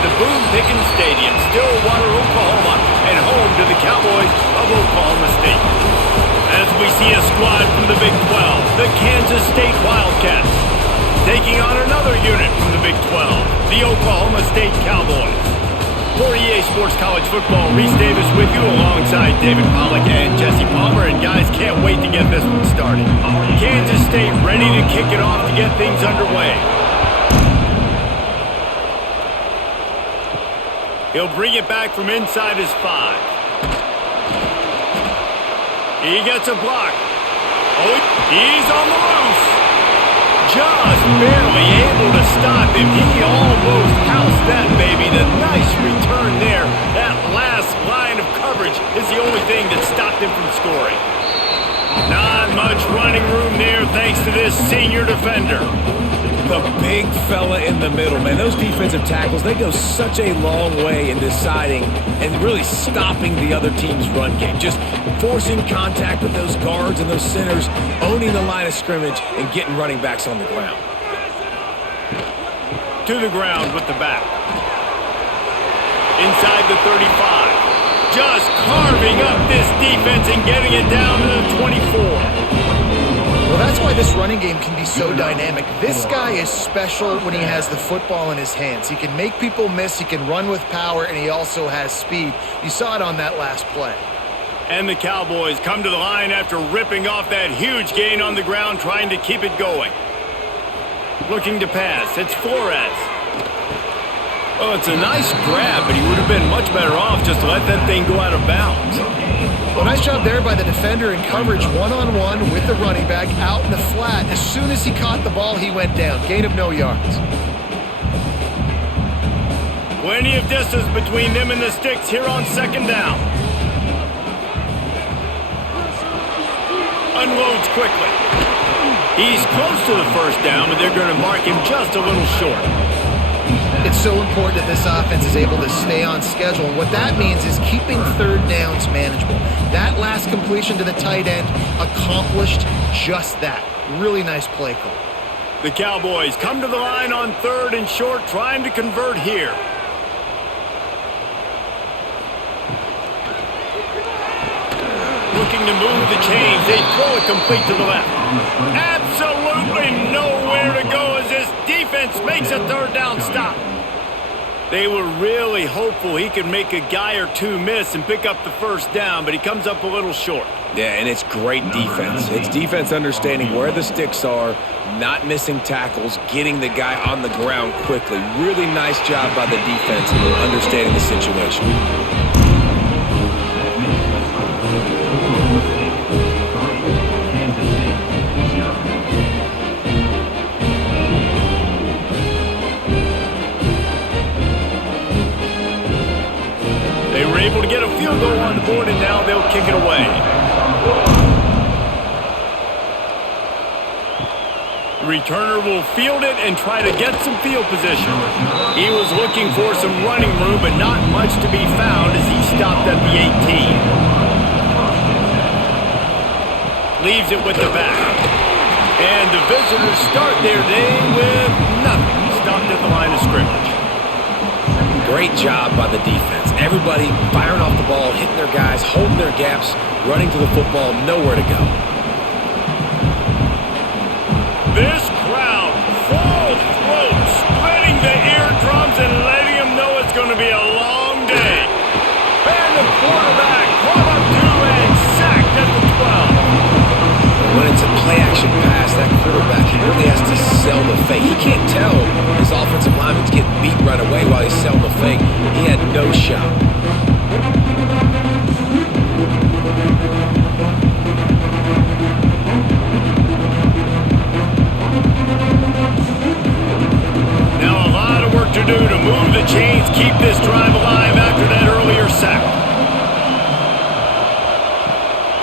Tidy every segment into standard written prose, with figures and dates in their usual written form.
the Boone Pickens Stadium, Stillwater, Oklahoma, and home to the Cowboys of Oklahoma State. As we see a squad from the Big 12, the Kansas State Wildcats, taking on another unit from the Big 12, the Oklahoma State Cowboys. For EA Sports College Football, Reese Davis with you alongside David Pollack and Jesse Palmer. And guys, can't wait to get this one started. Kansas State ready to kick it off to get things underway. He'll bring it back from inside his 5. He gets a block. Oh, he's on the loose. Just barely able to stop him. He almost housed that baby. The nice return there. That last line of coverage is the only thing that stopped him from scoring. Not much running room there thanks to this senior defender. The big fella in the middle, man. Those defensive tackles, they go such a long way in deciding and really stopping the other team's run game. Just forcing contact with those guards and those centers, owning the line of scrimmage, and getting running backs on the ground. To the ground with the back. Inside the 35. Just carving up this defense and getting it down to the 24. Well, that's why this running game can be so dynamic. This guy is special when he has the football in his hands. He can make people miss, he can run with power, and he also has speed. You saw it on that last play. And the Cowboys come to the line after ripping off that huge gain on the ground, trying to keep it going. Looking to pass. It's Flores. Oh, it's a nice grab, but he would have been much better off just to let that thing go out of bounds. Well, nice job there by the defender in coverage one-on-one with the running back out in the flat. As soon as he caught the ball, he went down. Gain of no yards. Plenty of distance between them and the sticks here on second down. Unloads quickly. He's close to the first down, but they're going to mark him just a little short. It's so important that this offense is able to stay on schedule. And what that means is keeping third downs manageable. That last completion to the tight end accomplished just that. Really nice play call. The Cowboys come to the line on third and short, trying to convert here. Looking to move the chains. They throw it complete to the left. Absolutely nowhere to go as this defense makes a third down stop. They were really hopeful he could make a guy or two miss and pick up the first down, but he comes up a little short. Yeah, and it's great defense. It's defense understanding where the sticks are, not missing tackles, getting the guy on the ground quickly. Really nice job by the defense understanding the situation. Able to get a field goal on the board, and now they'll kick it away. The returner will field it and try to get some field position. He was looking for some running room, but not much to be found as he stopped at the 18. Leaves it with the back. And the visitors start their day with nothing. Stopped at the line of scrimmage. Great job by the defense. Everybody firing off the ball, hitting their guys, holding their gaps, running to the football, nowhere to go. This crowd, full throat, splitting the eardrums and letting them know it's going to be a long day. And the quarterback caught up to and sacked at the 12. When it's a play-action pass, that quarterback, he really has to sell the fake. He can't tell his offensive lineman's getting beat right away while he's selling the fake. He had no shot. Now a lot of work to do to move the chains, keep this drive alive after that earlier sack.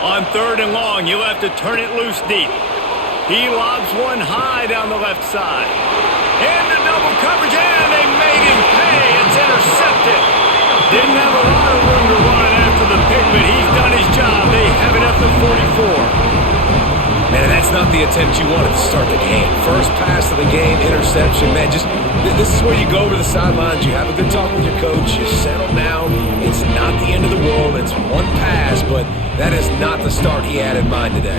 On third and long, you'll have to turn it loose deep. He lobs one high down the left side. Into double coverage, and they made him pay. It's intercepted. Didn't have a lot of room to run after the pick, but he's done his job. They have it at the 44. Man, that That's not the attempt you wanted to start the game. First pass of the game, interception, man. This is where you go over the sidelines. You have a good talk with your coach. You settle down. It's not the end of the world. It's one pass, but that is not the start he had in mind today.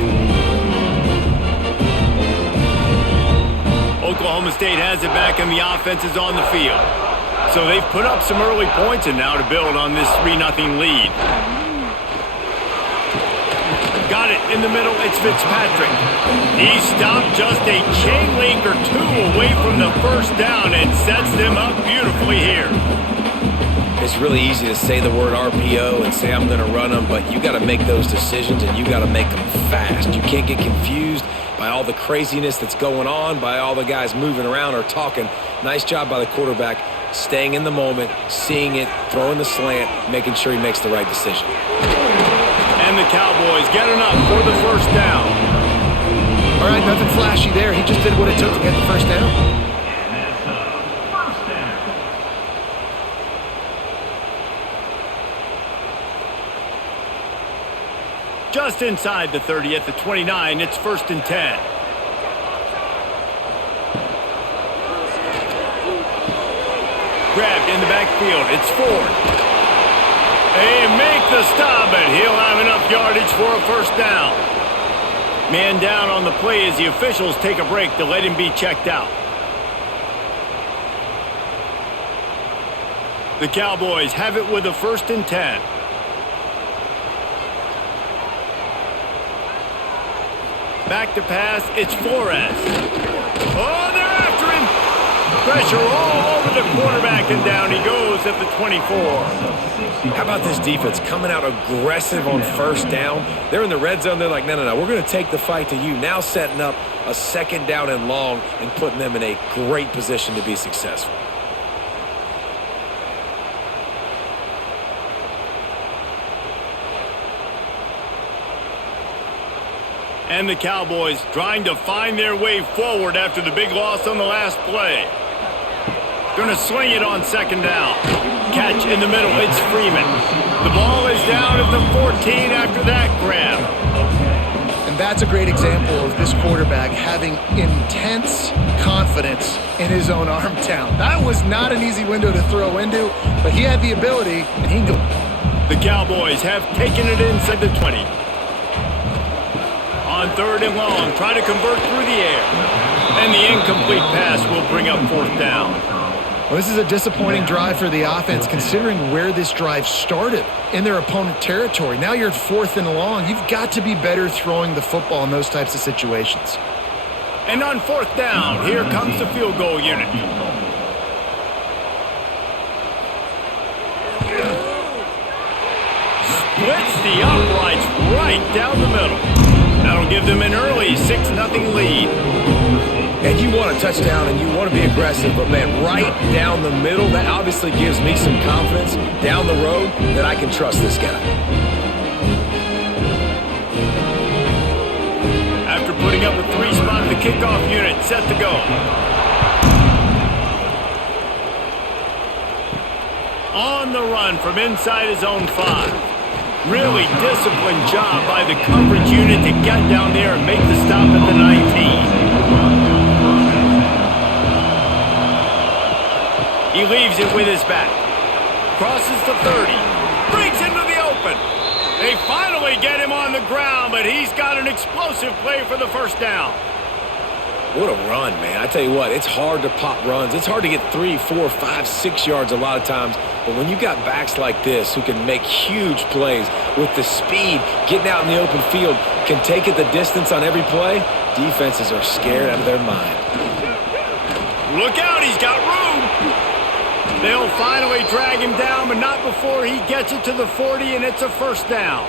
Oklahoma State has it back and the offense is on the field. So they've put up some early points and now to build on this 3-0 lead. Got it in the middle. It's Fitzpatrick. He stopped just a chain link or two away from the first down and sets them up beautifully here. It's really easy to say the word RPO and say I'm going to run them, but you got to make those decisions and you got to make them fast. You can't get confused by all the craziness that's going on, by all the guys moving around or talking. Nice job by the quarterback, staying in the moment, seeing it, throwing the slant, making sure he makes the right decision. And the Cowboys get enough for the first down. All right, nothing flashy there. He just did what it took to get the first down. Just inside the 30 at the 29, it's 1st and 10. Grabbed in the backfield, it's Ford. They make the stop, and he'll have enough yardage for a first down. Man down on the play as the officials take a break to let him be checked out. The Cowboys have it with a 1st and 10. Back to pass, it's Flores. Oh, they're after him. Pressure all over the quarterback, and down he goes at the 24. How about this defense coming out aggressive on first down? They're in the red zone. They're like, no, we're going to take the fight to you. Now setting up a 2nd down and long and putting them in a great position to be successful. And the Cowboys trying to find their way forward after the big loss on the last play. Gonna swing it on 2nd down. Catch in the middle, it's Freeman. The ball is down at the 14 after that grab. And that's a great example of this quarterback having intense confidence in his own arm talent. That was not an easy window to throw into, but he had the ability, and he knew it. The Cowboys have taken it inside the 20. On 3rd and long, try to convert through the air. And the incomplete pass will bring up 4th down. Well, this is a disappointing drive for the offense considering where this drive started in their opponent territory. Now you're at 4th and long. You've got to be better throwing the football in those types of situations. And on 4th down, here comes the field goal unit. Splits the uprights right down the middle. That'll give them an early 6-0 lead. And you want a touchdown and you want to be aggressive, but man, right down the middle, that obviously gives me some confidence down the road that I can trust this guy. After putting up a 3-spot, the kickoff unit set to go. On the run from inside his own 5. Really disciplined job by the coverage unit to get down there and make the stop at the 19. He leaves it with his back. Crosses the 30. Breaks into the open. They finally get him on the ground, but he's got an explosive play for the first down. What a run, man. I tell you what, it's hard to pop runs. It's hard to get 3, 4, 5, 6 yards a lot of times. But when you got backs like this who can make huge plays with the speed, getting out in the open field, can take it the distance on every play, defenses are scared out of their mind. Look out, he's got room. They'll finally drag him down, but not before he gets it to the 40, and it's a first down.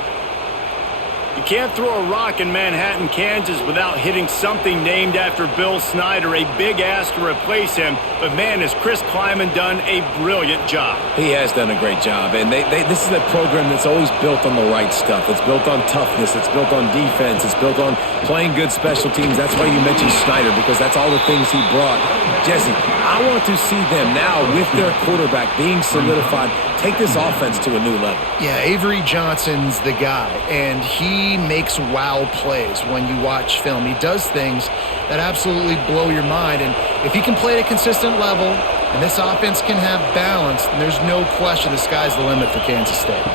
You can't throw a rock in Manhattan, Kansas without hitting something named after Bill Snyder, a big ass to replace him. But man, has Chris Kleiman done a brilliant job. He has done a great job, and this is a program that's always built on the right stuff. It's built on toughness. It's built on defense. It's built on playing good special teams. That's why you mentioned Snyder, because that's all the things he brought. Jesse, I want to see them now with their quarterback being solidified take this offense to a new level. Yeah, Avery Johnson's the guy, and he makes wow plays when you watch film. He does things that absolutely blow your mind, and if he can play at a consistent level and this offense can have balance, then there's no question the sky's the limit for Kansas State.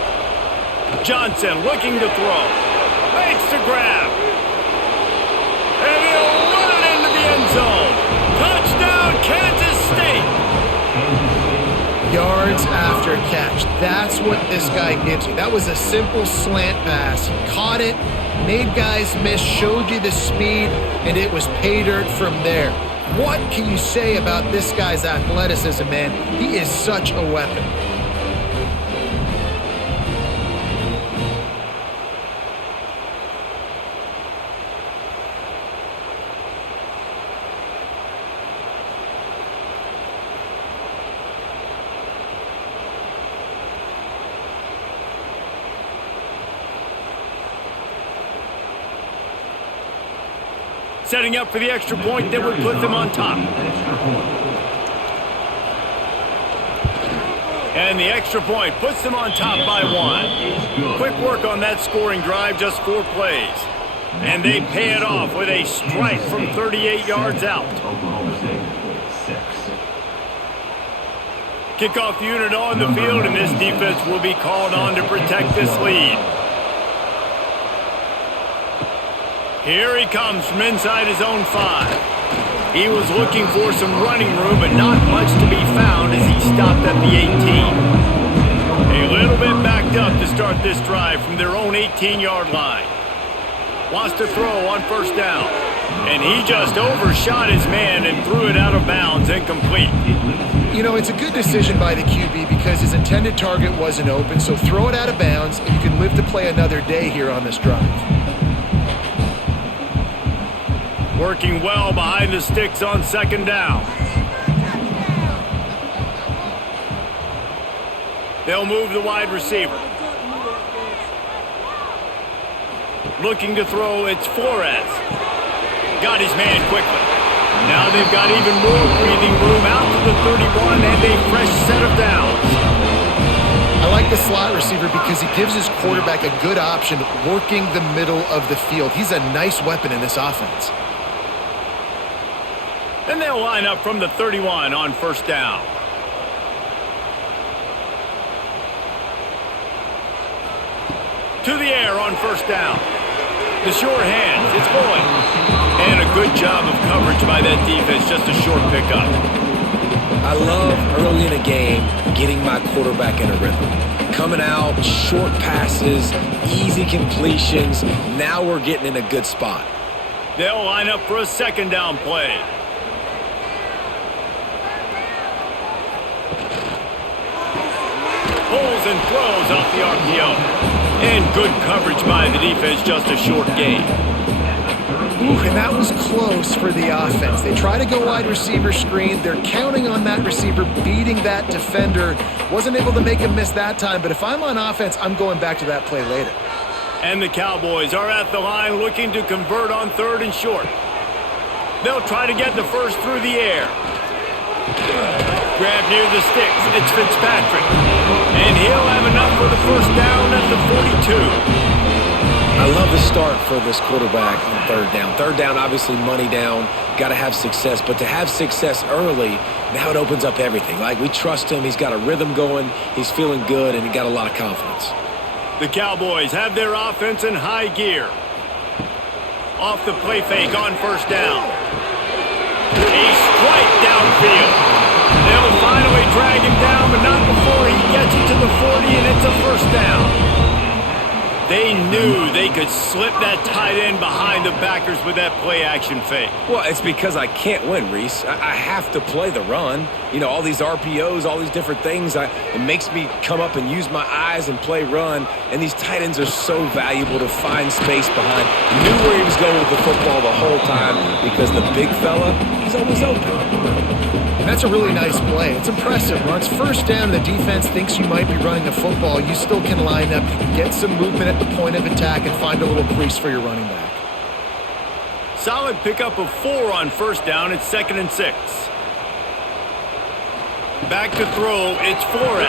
Johnson looking to throw. Makes the grab. And he'll run it into the end zone. Touchdown, Kansas State. Yards after catch. That's what this guy gives you. That was a simple slant pass. He caught it, made guys miss, showed you the speed, and it was pay dirt from there. What can you say about this guy's athleticism, man? He is such a weapon. Setting up for the extra point that would put them on top. And the extra point puts them on top by 1. Quick work on that scoring drive, just 4 plays. And they pay it off with a strike from 38 yards out. Kickoff unit on the field, and this defense will be called on to protect this lead. Here he comes from inside his own 5. He was looking for some running room, but not much to be found as he stopped at the 18. A little bit backed up to start this drive from their own 18-yard line. Wants to throw on first down. And he just overshot his man and threw it out of bounds, incomplete. You know, it's a good decision by the QB because his intended target wasn't open, so throw it out of bounds, and you can live to play another day here on this drive. Working well behind the sticks on second down. They'll move the wide receiver. Looking to throw, it's Flores. Got his man quickly. Now they've got even more breathing room out to the 31 and a fresh set of downs. I like the slot receiver because he gives his quarterback a good option working the middle of the field. He's a nice weapon in this offense. And they'll line up from the 31 on first down. To the air on first down. The short hands, it's Boyd. And a good job of coverage by that defense, just a short pickup. I love early in a game getting my quarterback in a rhythm. Coming out, short passes, easy completions. Now we're getting in a good spot. They'll line up for a second down play. Pulls and throws off the RPO. And good coverage by the defense, just a short gain. Ooh, and that was close for the offense. They try to go wide receiver screen. They're counting on that receiver beating that defender. Wasn't able to make him miss that time, but if I'm on offense, I'm going back to that play later. And the Cowboys are at the line looking to convert on third and short. They'll try to get the first through the air. Grab near the sticks. It's Fitzpatrick. And he'll have enough for the first down at the 42. I love the start for this quarterback on third down. Third down, obviously money down. Got to have success. But to have success early, now it opens up everything. Like, we trust him. He's got a rhythm going. He's feeling good, and he got a lot of confidence. The Cowboys have their offense in high gear. Off the play fake on first down. A strike downfield. They'll finally drag him down, but not before he gets it to the 40, and it's a first down. They knew they could slip that tight end behind the backers with that play-action fake. Well, it's because I can't win, Reese. I have to play the run. You know, all these RPOs, all these different things. It makes me come up and use my eyes and play run. And these tight ends are so valuable to find space behind. Knew where he was going with the football the whole time because the big fella, he's always open. And that's a really nice play. It's impressive. Once first down, the defense thinks you might be running the football. You still can line up. You can get some movement at the point of attack and find a little crease for your running back. Solid pickup of 4 on first down. It's 2nd and 6. Back to throw, it's Flores.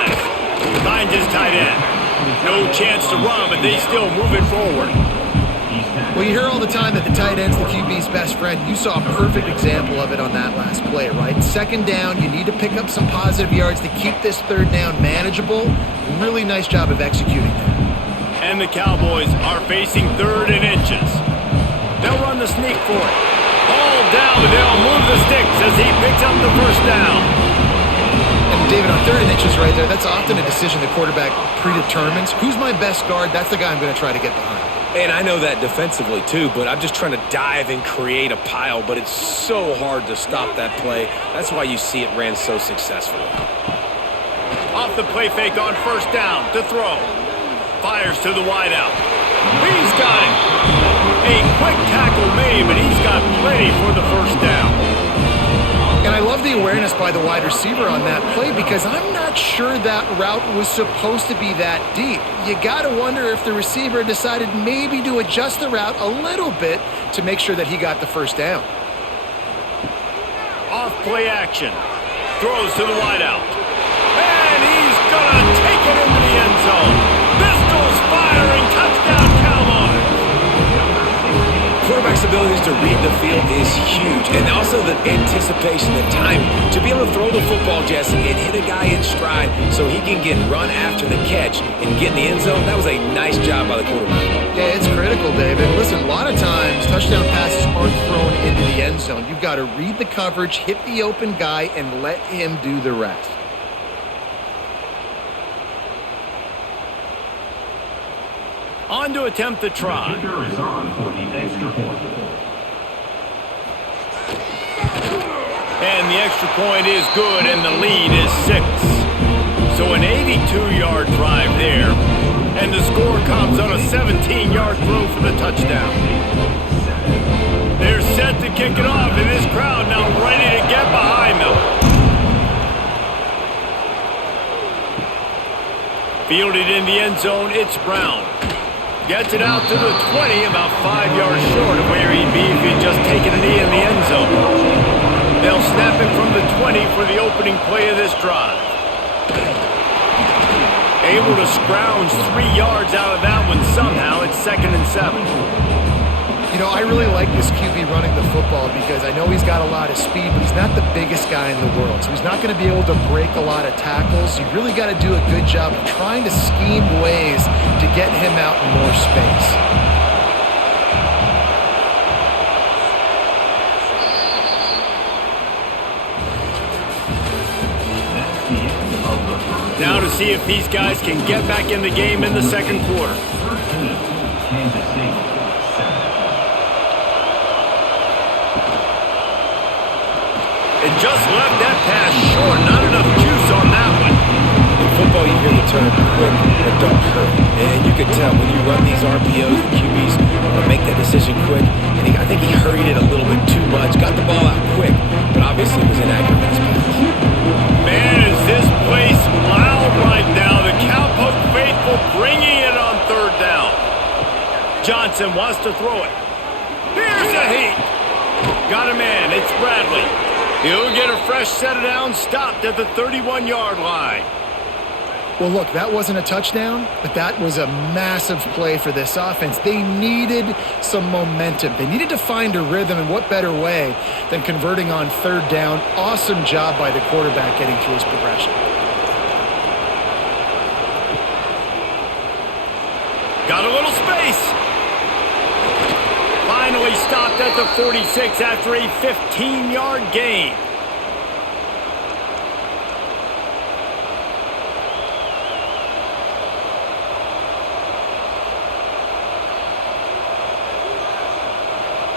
Finds his tight end. No chance to run, but they still moving forward. Well, you hear all the time that the tight end's the QB's best friend. You saw a perfect example of it on that last play, right? Second down, you need to pick up some positive yards to keep this third down manageable. Really nice job of executing there. And the Cowboys are facing 3rd and inches. They'll run the sneak for it. Ball down, but they'll move the sticks as he picks up the first down. And David, on 3rd and inches right there, that's often a decision the quarterback predetermines. Who's my best guard? That's the guy I'm going to try to get behind. And I know that defensively too, but I'm just trying to dive and create a pile, but it's so hard to stop that play. That's why you see it ran so successfully. Off the play fake on first down to throw. Fires to the wideout. He's got it. A quick tackle made, but he's got plenty for the first down. And I love the awareness by the wide receiver on that play because I'm not sure that route was supposed to be that deep. You got to wonder if the receiver decided maybe to adjust the route a little bit to make sure that he got the first down. Off play action. Throws to the wideout. And he's going to take it into the end zone. Pistols firing. Touchdown Cowboys. Quarterback's abilities to read the field is huge, and also the anticipation, the timing. To be able to throw the football, Jesse, and hit a guy in stride so he can get run after the catch and get in the end zone, that was a nice job by the quarterback. Yeah, it's critical, David. Listen, a lot of times touchdown passes aren't thrown into the end zone. You've got to read the coverage, hit the open guy, and let him do the rest. On to attempt the try. And the extra point is good, and the lead is 6. So an 82-yard drive there. And the score comes on a 17-yard throw for the touchdown. They're set to kick it off, and this crowd now ready to get behind them. Fielded in the end zone, it's Brown. Gets it out to the 20, about 5 yards short of where he'd be if he'd just taken a knee in the end zone. They'll snap it from the 20 for the opening play of this drive. Able to scrounge 3 yards out of that one somehow. It's 2nd and 7. You know, I really like this QB running the football because I know he's got a lot of speed, but he's not the biggest guy in the world. So he's not going to be able to break a lot of tackles. You really got to do a good job of trying to scheme ways to get him out in more space. Now to see if these guys can get back in the game in the second quarter. It just left that pass short. Not enough juice on that one. In football, you hear the term quick, but don't hurry. And you can tell when you run these RPOs, the QBs want to make that decision quick. And I think he hurried it a little bit too much. Got the ball out quick, but obviously was inaccurate with his pass. Man, is this place loud right now. The Cowpoke faithful bringing it on 3rd down. Johnson wants to throw it. Here's a heat. Got a man. It's Bradley. He'll get a fresh set of downs, stopped at the 31-yard line. Well, look, that wasn't a touchdown, but that was a massive play for this offense. They needed some momentum. They needed to find a rhythm, and what better way than converting on 3rd down. Awesome job by the quarterback getting through his progression. Got a little space. Finally stopped at the 46 after a 15-yard gain.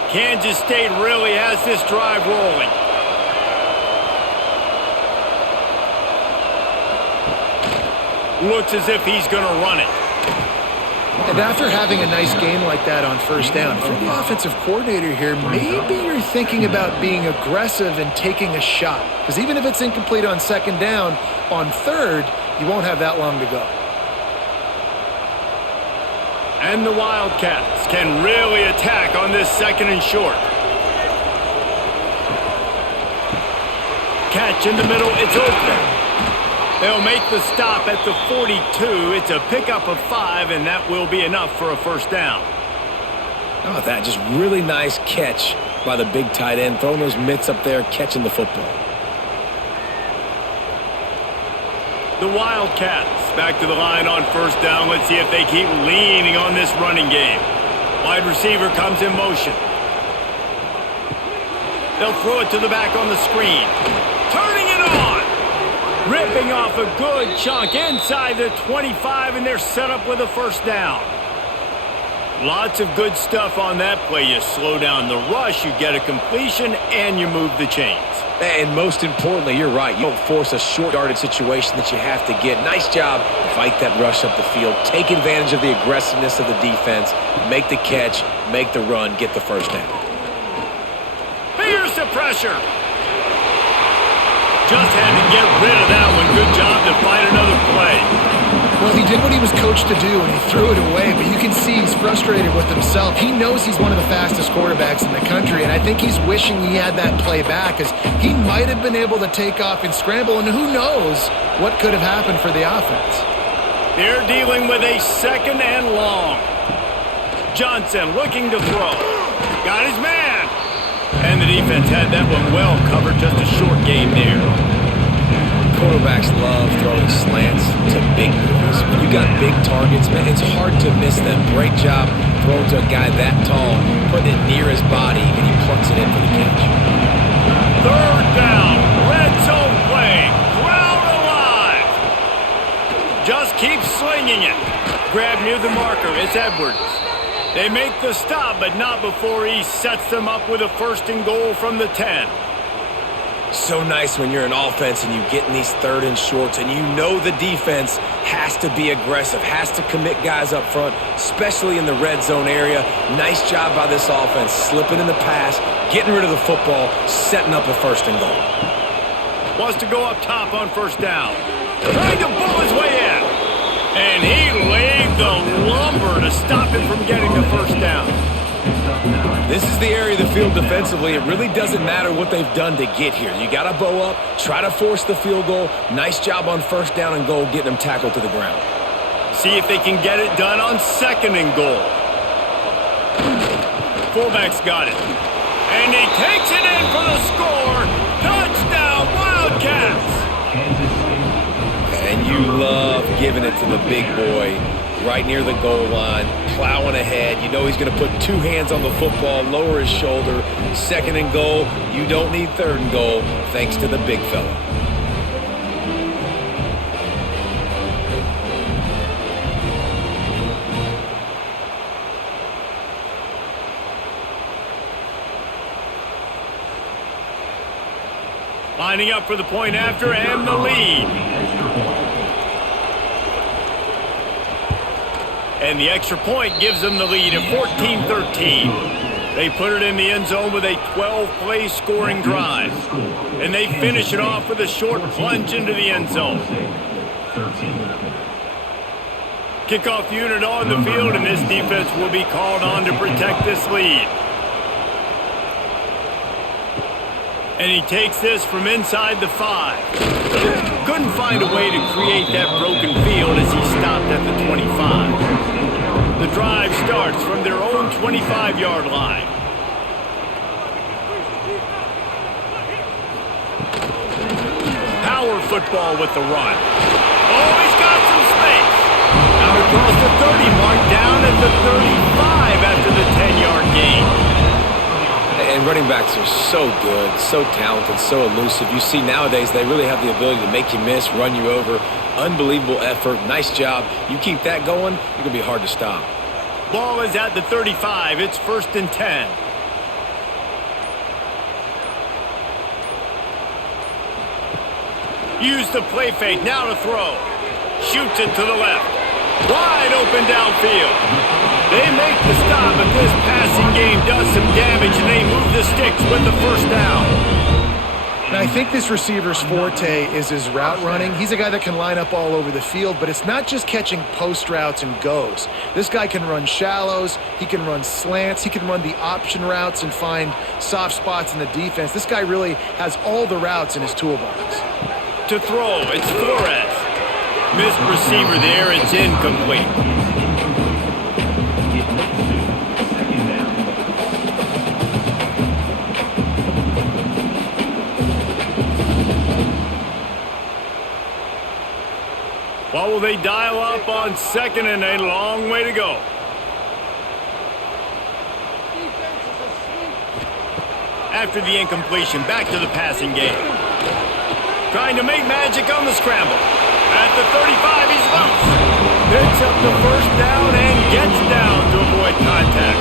Kansas State really has this drive rolling. Looks as if he's going to run it. And after having a nice game like that on 1st down, if you're the offensive coordinator here, maybe you're thinking about being aggressive and taking a shot. Because even if it's incomplete on 2nd down, on 3rd, you won't have that long to go. And the Wildcats can really attack on this 2nd and short. Catch in the middle, it's open. They'll make the stop at the 42. It's a pickup of 5, and that will be enough for a first down. How about that? Just really nice catch by the big tight end, throwing those mitts up there, catching the football. The Wildcats back to the line on first down. Let's see if they keep leaning on this running game. Wide receiver comes in motion. They'll throw it to the back on the screen. Turning it on. Ripping off a good chunk inside the 25, and they're set up with a first down. Lots of good stuff on that play. You slow down the rush, you get a completion, and you move the chains. And most importantly, you're right. You don't force a short-yarded situation that you have to get. Nice job. Fight that rush up the field. Take advantage of the aggressiveness of the defense. Make the catch. Make the run. Get the first down. Here's the pressure. Just had to get rid of that one. Good job to find another play. Well, he did what he was coached to do, and he threw it away, but you can see he's frustrated with himself. He knows he's one of the fastest quarterbacks in the country, and I think he's wishing he had that play back, because he might have been able to take off and scramble, and who knows what could have happened for the offense. They're dealing with a second and long. Johnson looking to throw. Got his man. And the defense had that one well covered, just a short game there. Quarterbacks love throwing slants to big boys. When you got big targets, man, it's hard to miss them. Great job throwing to a guy that tall, putting it near his body, and he plucks it in for the catch. Third down, red zone play, crowd alive. Just keep slinging it. Grab near the marker, it's Edwards. They make the stop, but not before he sets them up with a first and goal from the 10. So nice when you're an offense and you get in these third and shorts and you know the defense has to be aggressive, has to commit guys up front, especially in the red zone area. Nice job by this offense, slipping in the pass, getting rid of the football, setting up a first and goal. Wants to go up top on first down. Trying to bull his way in. And he laid the lumber to stop him from getting the first down. This is the area of the field defensively. It really doesn't matter what they've done to get here. You got to bow up, try to force the field goal. Nice job on first down and goal, getting them tackled to the ground. See if they can get it done on second and goal. Fullback's got it. And he takes it in for the score. Touchdown, Wildcats! And you love giving it to the big boy right near the goal line, plowing ahead. You know he's going to put two hands on the football, lower his shoulder. Second and goal, you don't need third and goal, thanks to the big fella. Lining up for the point after and the lead. And the extra point gives them the lead at 14-13. They put it in the end zone with a 12-play scoring drive. And they finish it off with a short plunge into the end zone. Kickoff unit on the field, and this defense will be called on to protect this lead. And he takes this from inside the 5. Couldn't find a way to create that broken field as he stopped at the 25. The drive starts from their own 25-yard line. Power football with the run. Oh, he's got some space. Out across the 30 mark, down at the 35 after the 10-yard gain. And running backs are so good, so talented, so elusive. You see nowadays they really have the ability to make you miss, run you over. Unbelievable effort. Nice job. You keep that going, you're going to be hard to stop. Ball is at the 35. It's 1st and 10. Use the play fake. Now to throw. Shoots it to the left. Wide open downfield. They make the stop, but this passing game does some damage, and they move the sticks with the first down. And I think this receiver's forte is his route running. He's a guy that can line up all over the field, but it's not just catching post routes and goes. This guy can run shallows, he can run slants, he can run the option routes and find soft spots in the defense. This guy really has all the routes in his toolbox. To throw, it's Flores. Missed receiver there. It's incomplete. What will they dial up on second and a long way to go? After the incompletion, back to the passing game. Trying to make magic on the scramble. At the 35, he's loose. Picks up the first down and gets down to avoid contact.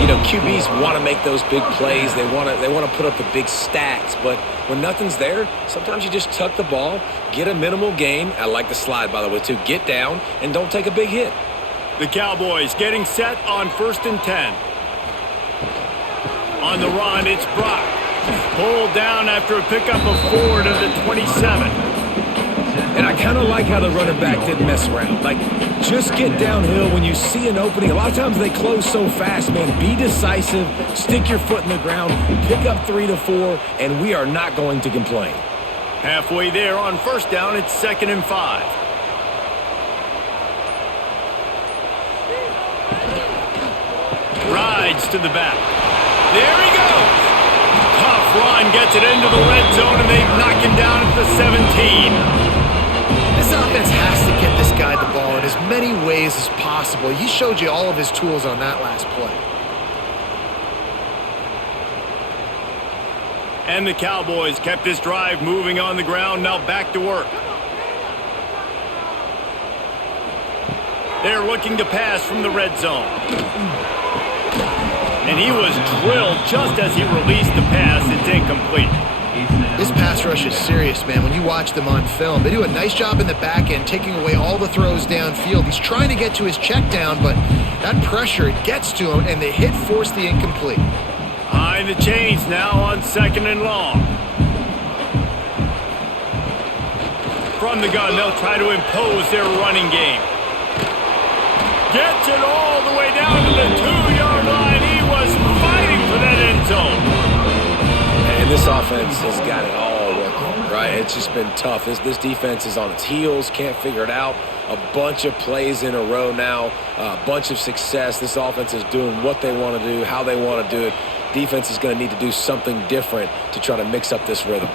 You know, QBs want to make those big plays. They want to put up the big stats. But when nothing's there, sometimes you just tuck the ball, get a minimal gain. I like the slide, by the way, too. Get down and don't take a big hit. The Cowboys getting set on 1st and 10. On the run, it's Brock. Pulled down after a pickup of 4 to the 27. And I kind of like how the running back didn't mess around. Like, just get downhill when you see an opening. A lot of times they close so fast, man. Be decisive, stick your foot in the ground, pick up 3 to 4, and we are not going to complain. Halfway there on 1st down, it's 2nd and 5. Rides to the back. There he goes. Tough run, gets it into the red zone, and they knock him down at the 17. This offense has to get this guy the ball in as many ways as possible. He showed you all of his tools on that last play. And the Cowboys kept this drive moving on the ground, now back to work. They're looking to pass from the red zone. And he was drilled just as he released the pass. It's incomplete. This pass rush is serious, man. When you watch them on film, they do a nice job in the back end, taking away all the throws downfield. He's trying to get to his check down, but that pressure, it gets to him, and the hit forced the incomplete. Behind the chains now on 2nd and long. From the gun, they'll try to impose their running game. Gets it all the way down to the 2-yard line. He was fighting for that end zone. And this offense has got it all working, right? It's just been tough. This defense is on its heels, can't figure it out. A bunch of plays in a row now, a bunch of success. This offense is doing what they want to do, how they want to do it. Defense is going to need to do something different to try to mix up this rhythm.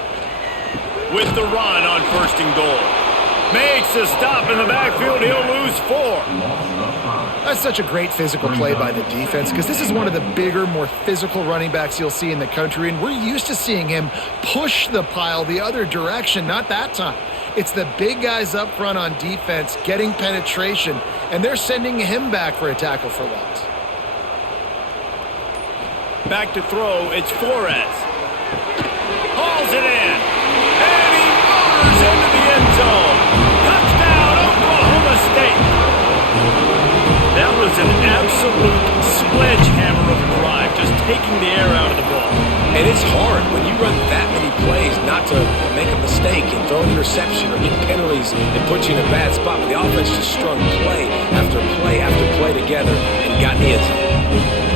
With the run on 1st and goal. Makes a stop in the backfield. He'll lose 4. That's such a great physical play by the defense because this is one of the bigger, more physical running backs you'll see in the country, and we're used to seeing him push the pile the other direction. Not that time. It's the big guys up front on defense getting penetration, and they're sending him back for a tackle for loss. Back to throw, it's Flores. Hauls it in, and he motors into the end zone. Touchdown, Oklahoma State. That was an absolute sledgehammer of a drive, just taking the air out of the ball. And it's hard when you run that many plays not to make a mistake and throw an interception or get penalties and put you in a bad spot. But the offense just strung play after play after play together and got in the end zone.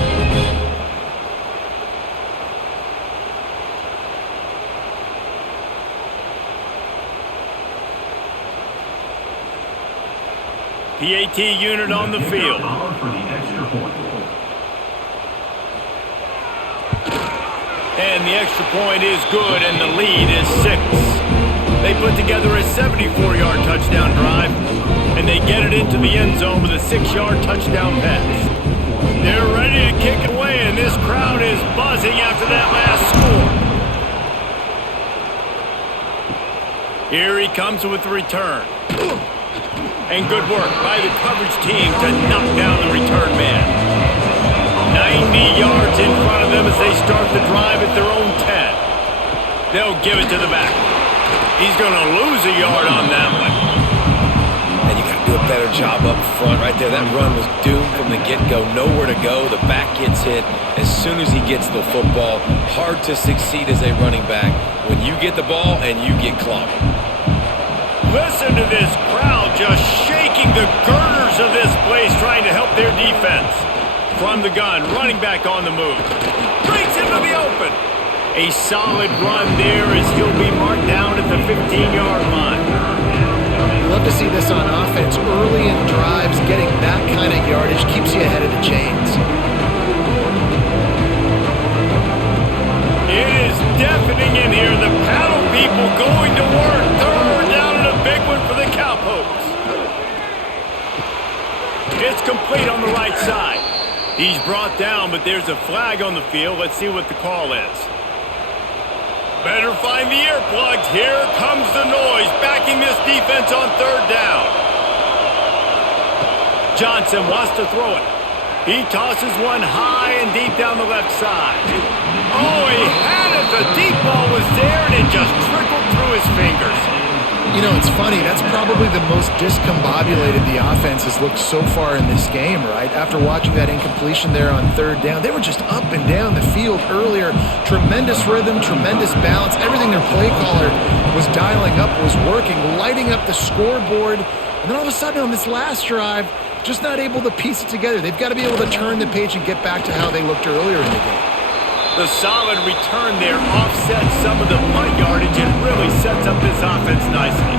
PAT unit on the field. And the extra point is good, and the lead is 6. They put together a 74-yard touchdown drive, and they get it into the end zone with a 6-yard touchdown pass. They're ready to kick it away, and this crowd is buzzing after that last score. Here he comes with the return. And good work by the coverage team to knock down the return man. 90 yards in front of them as they start the drive at their own 10. They'll give it to the back. He's going to lose a yard on that one. And you got to do a better job up front right there. That run was doomed from the get-go. Nowhere to go. The back gets hit as soon as he gets the football. Hard to succeed as a running back when you get the ball and you get clogged. Listen to this crowd just shaking the girders of this place trying to help their defense. From the gun, running back on the move. Breaks into the open. A solid run there as he'll be marked down at the 15-yard line. Love love to see this on offense. Early in drives, getting that kind of yardage keeps you ahead of the chains. It is deafening in here. The paddle people going to work. Third down and a big one for the Cowpokes. It's complete on the right side. He's brought down, but there's a flag on the field. Let's see what the call is. Better find the earplugs. Here comes the noise, backing this defense on third down. Johnson wants to throw it. He tosses one high and deep down the left side. Oh, he had it. The deep ball was there, and it just trickled through his fingers. You know, it's funny. That's probably the most discombobulated the offense has looked so far in this game, right? After watching that incompletion there on third down, they were just up and down the field earlier. Tremendous rhythm, tremendous balance. Everything their play caller was dialing up was working, lighting up the scoreboard. And then all of a sudden on this last drive, just not able to piece it together. They've got to be able to turn the page and get back to how they looked earlier in the game. The solid return there offsets some of the punt yardage and really sets up this offense nicely.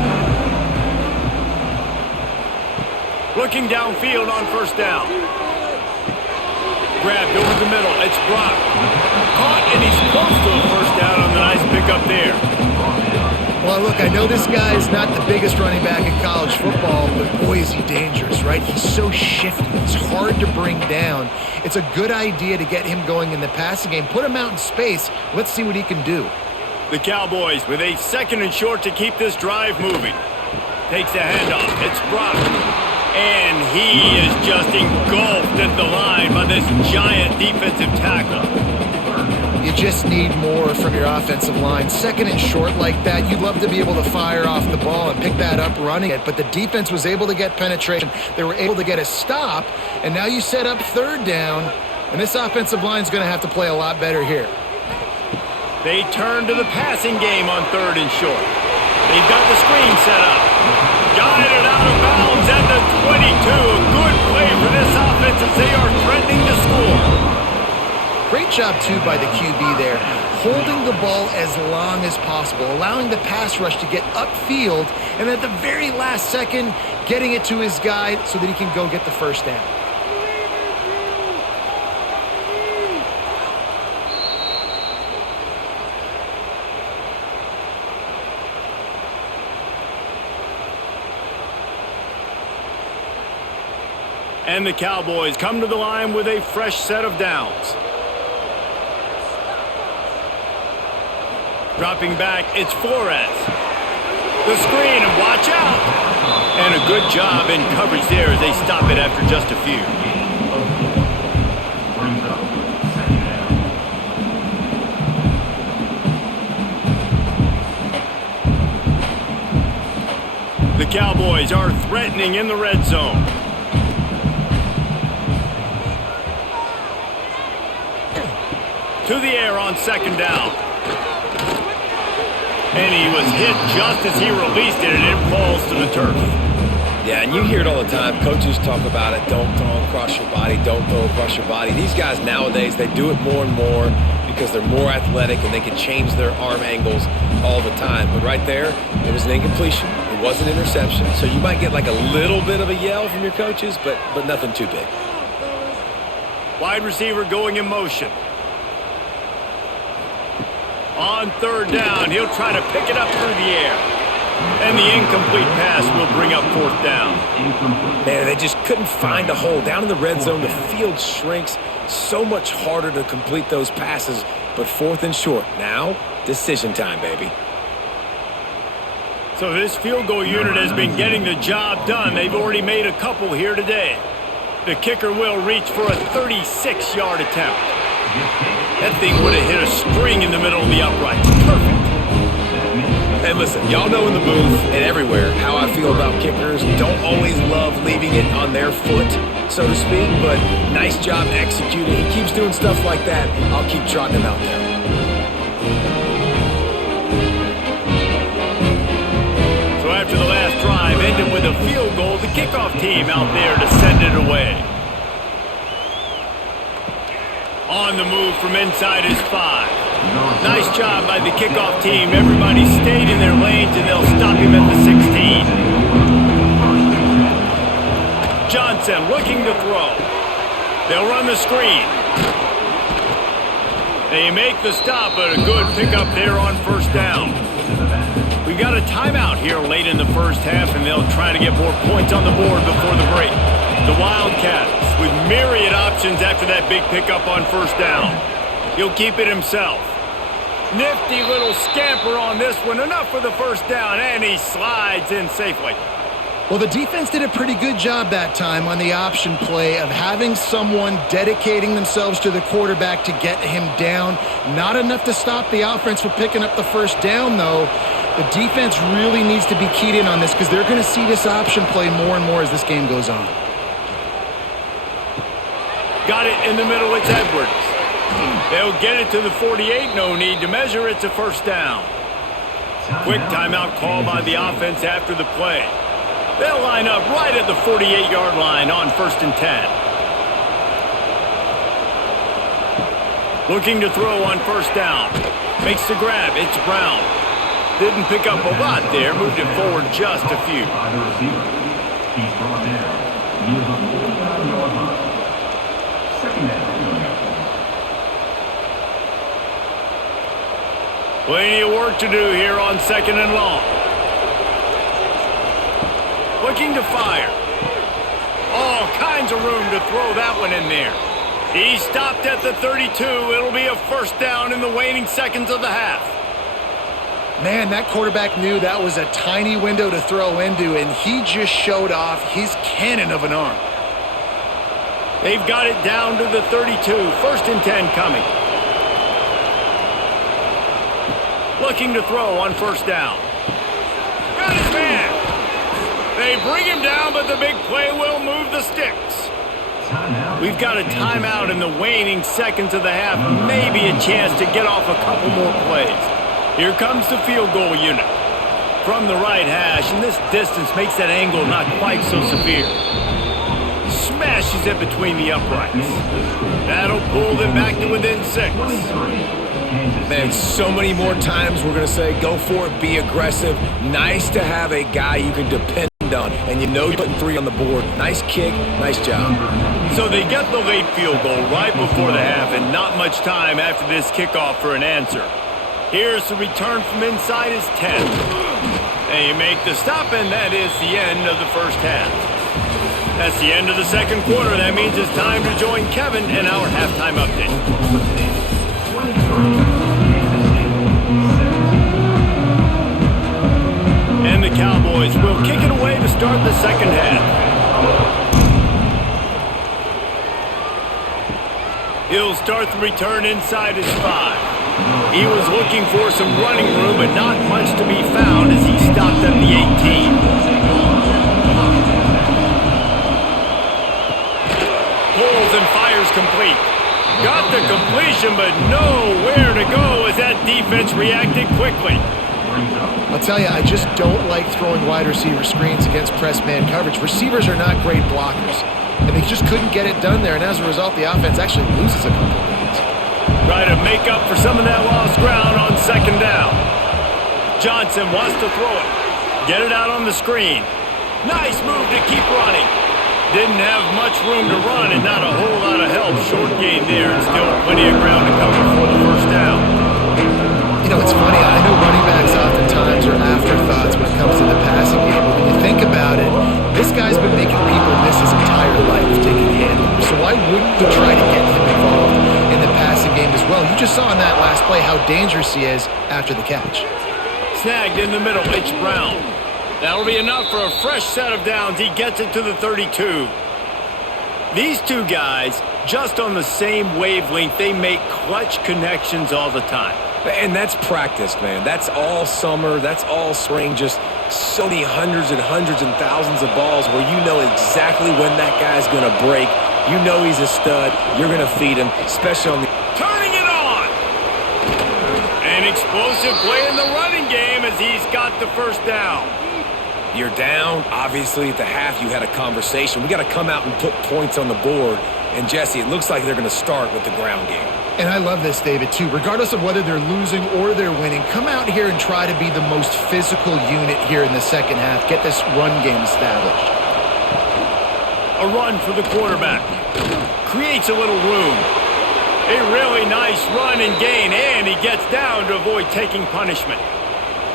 Looking downfield on first down. Grabbed over the middle. It's Brock. Caught, and he's close to a first down on the nice pickup there. Well, look, I know this guy is not the biggest running back in college football, but boy, is he dangerous, right? He's so shifty. He's hard to bring down. It's a good idea to get him going in the passing game. Put him out in space. Let's see what he can do. The Cowboys with a 2nd and short to keep this drive moving. Takes the handoff. It's Brock. And he is just engulfed at the line by this giant defensive tackle. You just need more from your offensive line. 2nd and short like that, you'd love to be able to fire off the ball and pick that up running it, but the defense was able to get penetration. They were able to get a stop, and now you set up third down, and this offensive line is going to have to play a lot better here. They turn to the passing game on 3rd and short. They've got the screen set up. Guided out of bounds at the 22. A good play for this offense as they are threatening to score. Great job, too, by the QB there, holding the ball as long as possible, allowing the pass rush to get upfield, and at the very last second, getting it to his guy so that he can go get the first down. And the Cowboys come to the line with a fresh set of downs. Dropping back, it's Flores. The screen, and watch out! And a good job in coverage there as they stop it after just a few. The Cowboys are threatening in the red zone. To the air on 2nd down. And he was hit just as he released it, and it falls to the turf. Yeah, and you hear it all the time. Coaches talk about it. Don't throw across your body. Don't throw across your body. These guys nowadays, they do it more and more because they're more athletic and they can change their arm angles all the time. But right there, it was an incompletion. It was an interception. So you might get like a little bit of a yell from your coaches, but nothing too big. Wide receiver going in motion. On 3rd down, he'll try to pick it up through the air. And the incomplete pass will bring up 4th down. Man, they just couldn't find a hole. Down in the red zone, the field shrinks. So much harder to complete those passes. But 4th and short. Now, decision time, baby. So this field goal unit has been getting the job done. They've already made a couple here today. The kicker will reach for a 36-yard attempt. That thing would have hit a string in the middle of the upright. Perfect. And listen, y'all know in the booth and everywhere how I feel about kickers. Don't always love leaving it on their foot, so to speak, but nice job executing. He keeps doing stuff like that. I'll keep trotting him out there. So after the last drive ended with a field goal, the kickoff team out there to send it away. On the move from inside his 5. Nice job by the kickoff team. Everybody stayed in their lanes, and they'll stop him at the 16. They'll run the screen. They make the stop, but a good pickup there on first down. We've got a timeout here late in the first half, and they'll try to get more points on the board before the break. The Wildcats with myriad options after that big pickup on first down. He'll keep it himself. Nifty little scamper on this one. Enough for the first down, and he slides in safely. Well, the defense did a pretty good job that time on the option play of having someone dedicating themselves to the quarterback to get him down. Not enough to stop the offense from picking up the first down, though. The defense really needs to be keyed in on this because they're going to see this option play more and more as this game goes on. Got it in the middle. It's Edwards. They'll get it to the 48. No need to measure. It's a first down. Quick timeout call by the offense after the play. They'll line up right at the 48-yard line on 1st and 10. Looking to throw on first down. Makes the grab. It's Brown. Didn't pick up a lot there. Moved it forward just a few. He's brought down. Near the 49-yard line. Second down. Plenty of work to do here on 2nd and long. Looking to fire. All kinds of room to throw that one in there. He stopped at the 32. It'll be a first down in the waning seconds of the half. Man, that quarterback knew that was a tiny window to throw into, and he just showed off his cannon of an arm. They've got it down to the 32. 1st and 10 coming. Looking to throw on first down. Got his man. They bring him down, but the big play will move the sticks. We've got a timeout in the waning seconds of the half. Maybe a chance to get off a couple more plays. Here comes the field goal unit. From the right hash, and this distance makes that angle not quite so severe. Smashes it between the uprights. That'll pull them back to within 6. Man, so many more times we're going to say, go for it, be aggressive. Nice to have a guy you can depend on, and you know you're putting 3 on the board. Nice kick, nice job. So they get the late field goal right before the half, and not much time after this kickoff for an answer. Here's the return from inside his 10. They make the stop, and that is the end of the first half. That's the end of the second quarter. That means it's time to join Kevin in our halftime update. And the Cowboys will kick it away to start the second half. He'll start the return inside his 5. He was looking for some running room, but not much to be found as he stopped at the 18. Pulls and fires complete. Got the completion, but nowhere to go as that defense reacted quickly. I'll tell you, I just don't like throwing wide receiver screens against press man coverage. Receivers are not great blockers, and they just couldn't get it done there, and as a result, the offense actually loses a couple of points. Try to make up for some of that lost ground on second down. Johnson wants to throw it. Get it out on the screen. Nice move to keep running. Didn't have much room to run and not a whole lot of help. Short gain there and still plenty of ground to cover for the first down. You know, it's funny. I know running backs oftentimes are afterthoughts when it comes to the passing game, but when you think about it, this guy's been making people miss his entire life taking handoffs. So why wouldn't you try to get him involved in the passing game as well? You just saw in that last play how dangerous he is after the catch. Snagged in the middle. It's Brown. That'll be enough for a fresh set of downs. He gets it to the 32. These two guys, just on the same wavelength, they make clutch connections all the time. And that's practice, man. That's all summer. That's all spring. Just so many hundreds and thousands of balls where you know exactly when that guy's going to break. You know he's a stud. You're going to feed him, especially on the... Turning it on! An explosive play in the running game as he's got the first down. You're down. Obviously, at the half, you had a conversation. We got to come out and put points on the board. And, Jesse, it looks like they're going to start with the ground game. And I love this, David, too. Regardless of whether they're losing or they're winning, come out here and try to be the most physical unit here in the second half. Get this run game established. A A run for the quarterback. Creates a little room. A really nice run and gain, and he gets down to avoid taking punishment.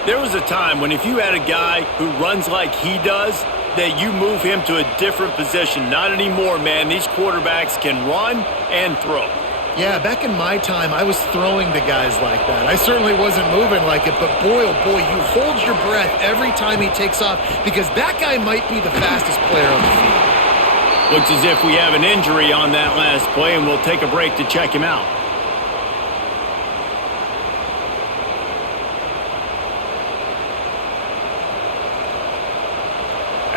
There was a time when if you had a guy who runs like he does, that you move him to a different position. Not anymore, man. These quarterbacks can run and throw. Yeah, back in my time, I was throwing to guys like that. I certainly wasn't moving like it, but boy, oh boy, you hold your breath every time he takes off because that guy might be the fastest player on the field. Looks as if we have an injury on that last play, and we'll take a break to check him out.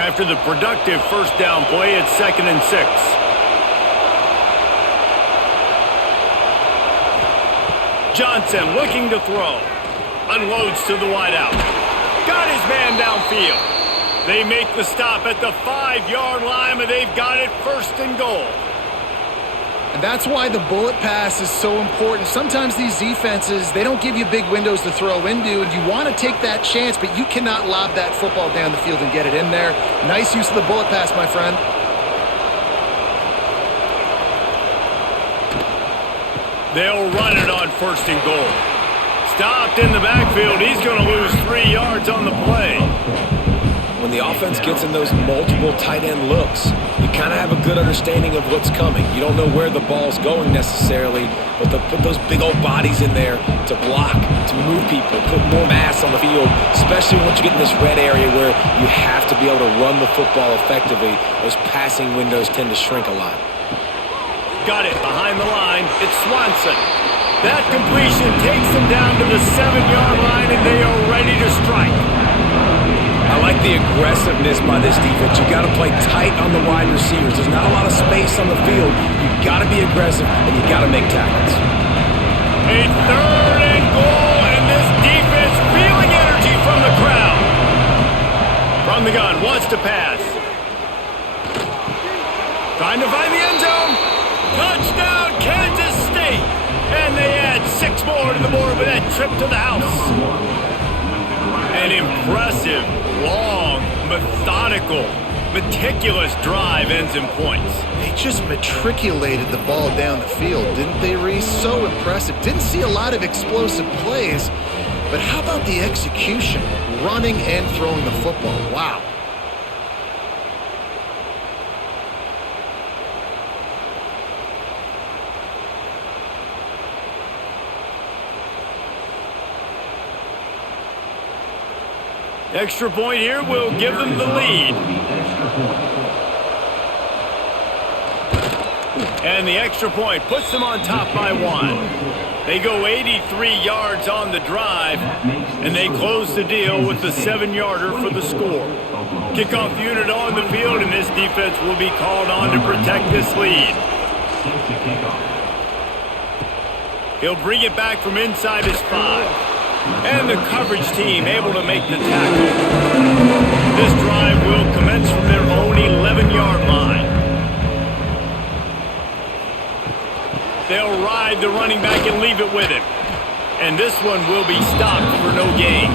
After the productive first down play, it's 2nd and 6. Johnson looking to throw. Unloads to the wideout. Got his man downfield. They make the stop at the 5-yard line, but they've got it 1st and goal. And that's why the bullet pass is so important. Sometimes these defenses, they don't give you big windows to throw into, and you want to take that chance, but you cannot lob that football down the field and get it in there. Nice use of the bullet pass, my friend. They'll run it on 1st and goal. Stopped in the backfield. He's going to lose 3 yards on the play. When the offense gets in those multiple tight end looks, you kind of have a good understanding of what's coming. You don't know where the ball's going necessarily, but they'll put those big old bodies in there to block, to move people, put more mass on the field, especially once you get in this red area where you have to be able to run the football effectively. Those passing windows tend to shrink a lot. Got it behind the line. It's Swanson. That completion takes them down to the 7-yard line, and they are ready to strike. I like the aggressiveness by this defense. You got to play tight on the wide receivers. There's not a lot of space on the field. You got to be aggressive, and you got to make tackles. A 3rd and goal, and this defense feeling energy from the crowd. From the gun, wants to pass. Trying to find the end zone. Touchdown, Kansas State. And they add 6 more to the board with that trip to the house. An impressive, long, methodical, meticulous drive ends in points. They just matriculated the ball down the field, didn't they, Reese? So impressive. Didn't see a lot of explosive plays, but how about the execution? Running and throwing the football. Wow. Extra point here will give them the lead. And the extra point puts them on top by 1. They go 83 yards on the drive, and they close the deal with the 7-yarder for the score. Kickoff unit on the field, and this defense will be called on to protect this lead. He'll bring it back from inside his 5. And the coverage team able to make the tackle. This drive will commence from their own 11-yard line. They'll ride the running back and leave it with him. And this one will be stopped for no gain.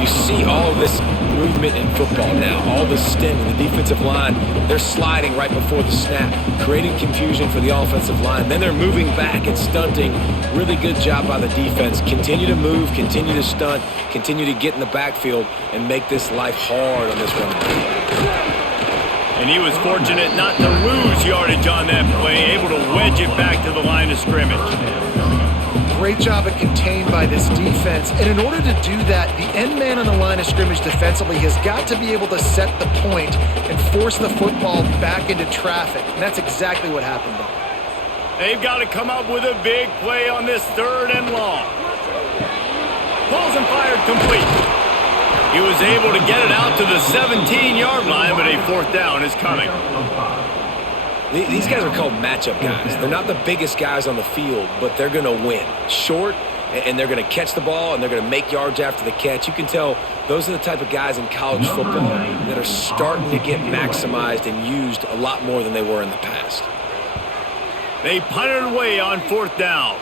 You see all of this movement in football now, all the stint in the defensive line. They're sliding right before the snap, creating confusion for the offensive line. Then they're moving back and stunting. Really good job by the defense. Continue to move, continue to stunt, continue to get in the backfield and make this life hard on this run. And he was fortunate not to lose yardage on that play, able to wedge it back to the line of scrimmage. Great job at contained by this defense. And in order to do that, the end man on the line of scrimmage defensively has got to be able to set the point and force the football back into traffic. And that's exactly what happened there. They've got to come up with a big play on this 3rd and long. Pulls and fired complete. He was able to get it out to the 17-yard line, but a 4th down is coming. These guys are called matchup guys. They're not the biggest guys on the field, but they're going to win. Short, and they're going to catch the ball, and they're going to make yards after the catch. You can tell those are the type of guys in college football that are starting to get maximized and used a lot more than they were in the past. They punt it away on 4th down.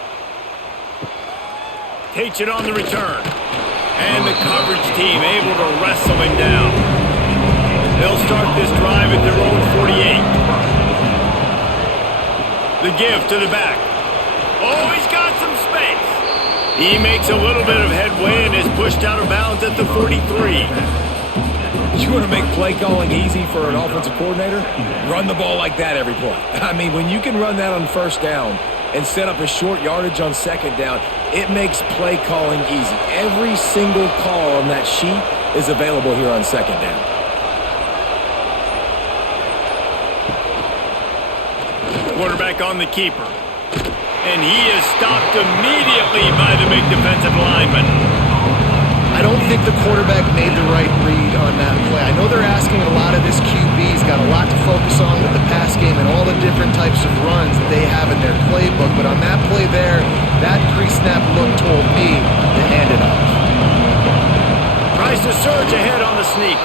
Takes it on the return. And the coverage team able to wrestle him down. They'll start this drive at their own 48. The give to the back. Oh, he's got some space. He makes a little bit of headway and is pushed out of bounds at the 43. You want to make play calling easy for an offensive coordinator? Run the ball like that every play. I mean, when you can run that on first down and set up a short yardage on second down, it makes play calling easy. Every single call on that sheet is available here on second down. Quarterback on the keeper. And he is stopped immediately by the big defensive lineman. I don't think the quarterback made the right read on that play. I know they're asking a lot of this QB. He's got a lot to focus on with the pass game and all the different types of runs that they have in their playbook. But on that play there, that pre-snap look told me to hand it off. Tries to surge ahead on the sneak.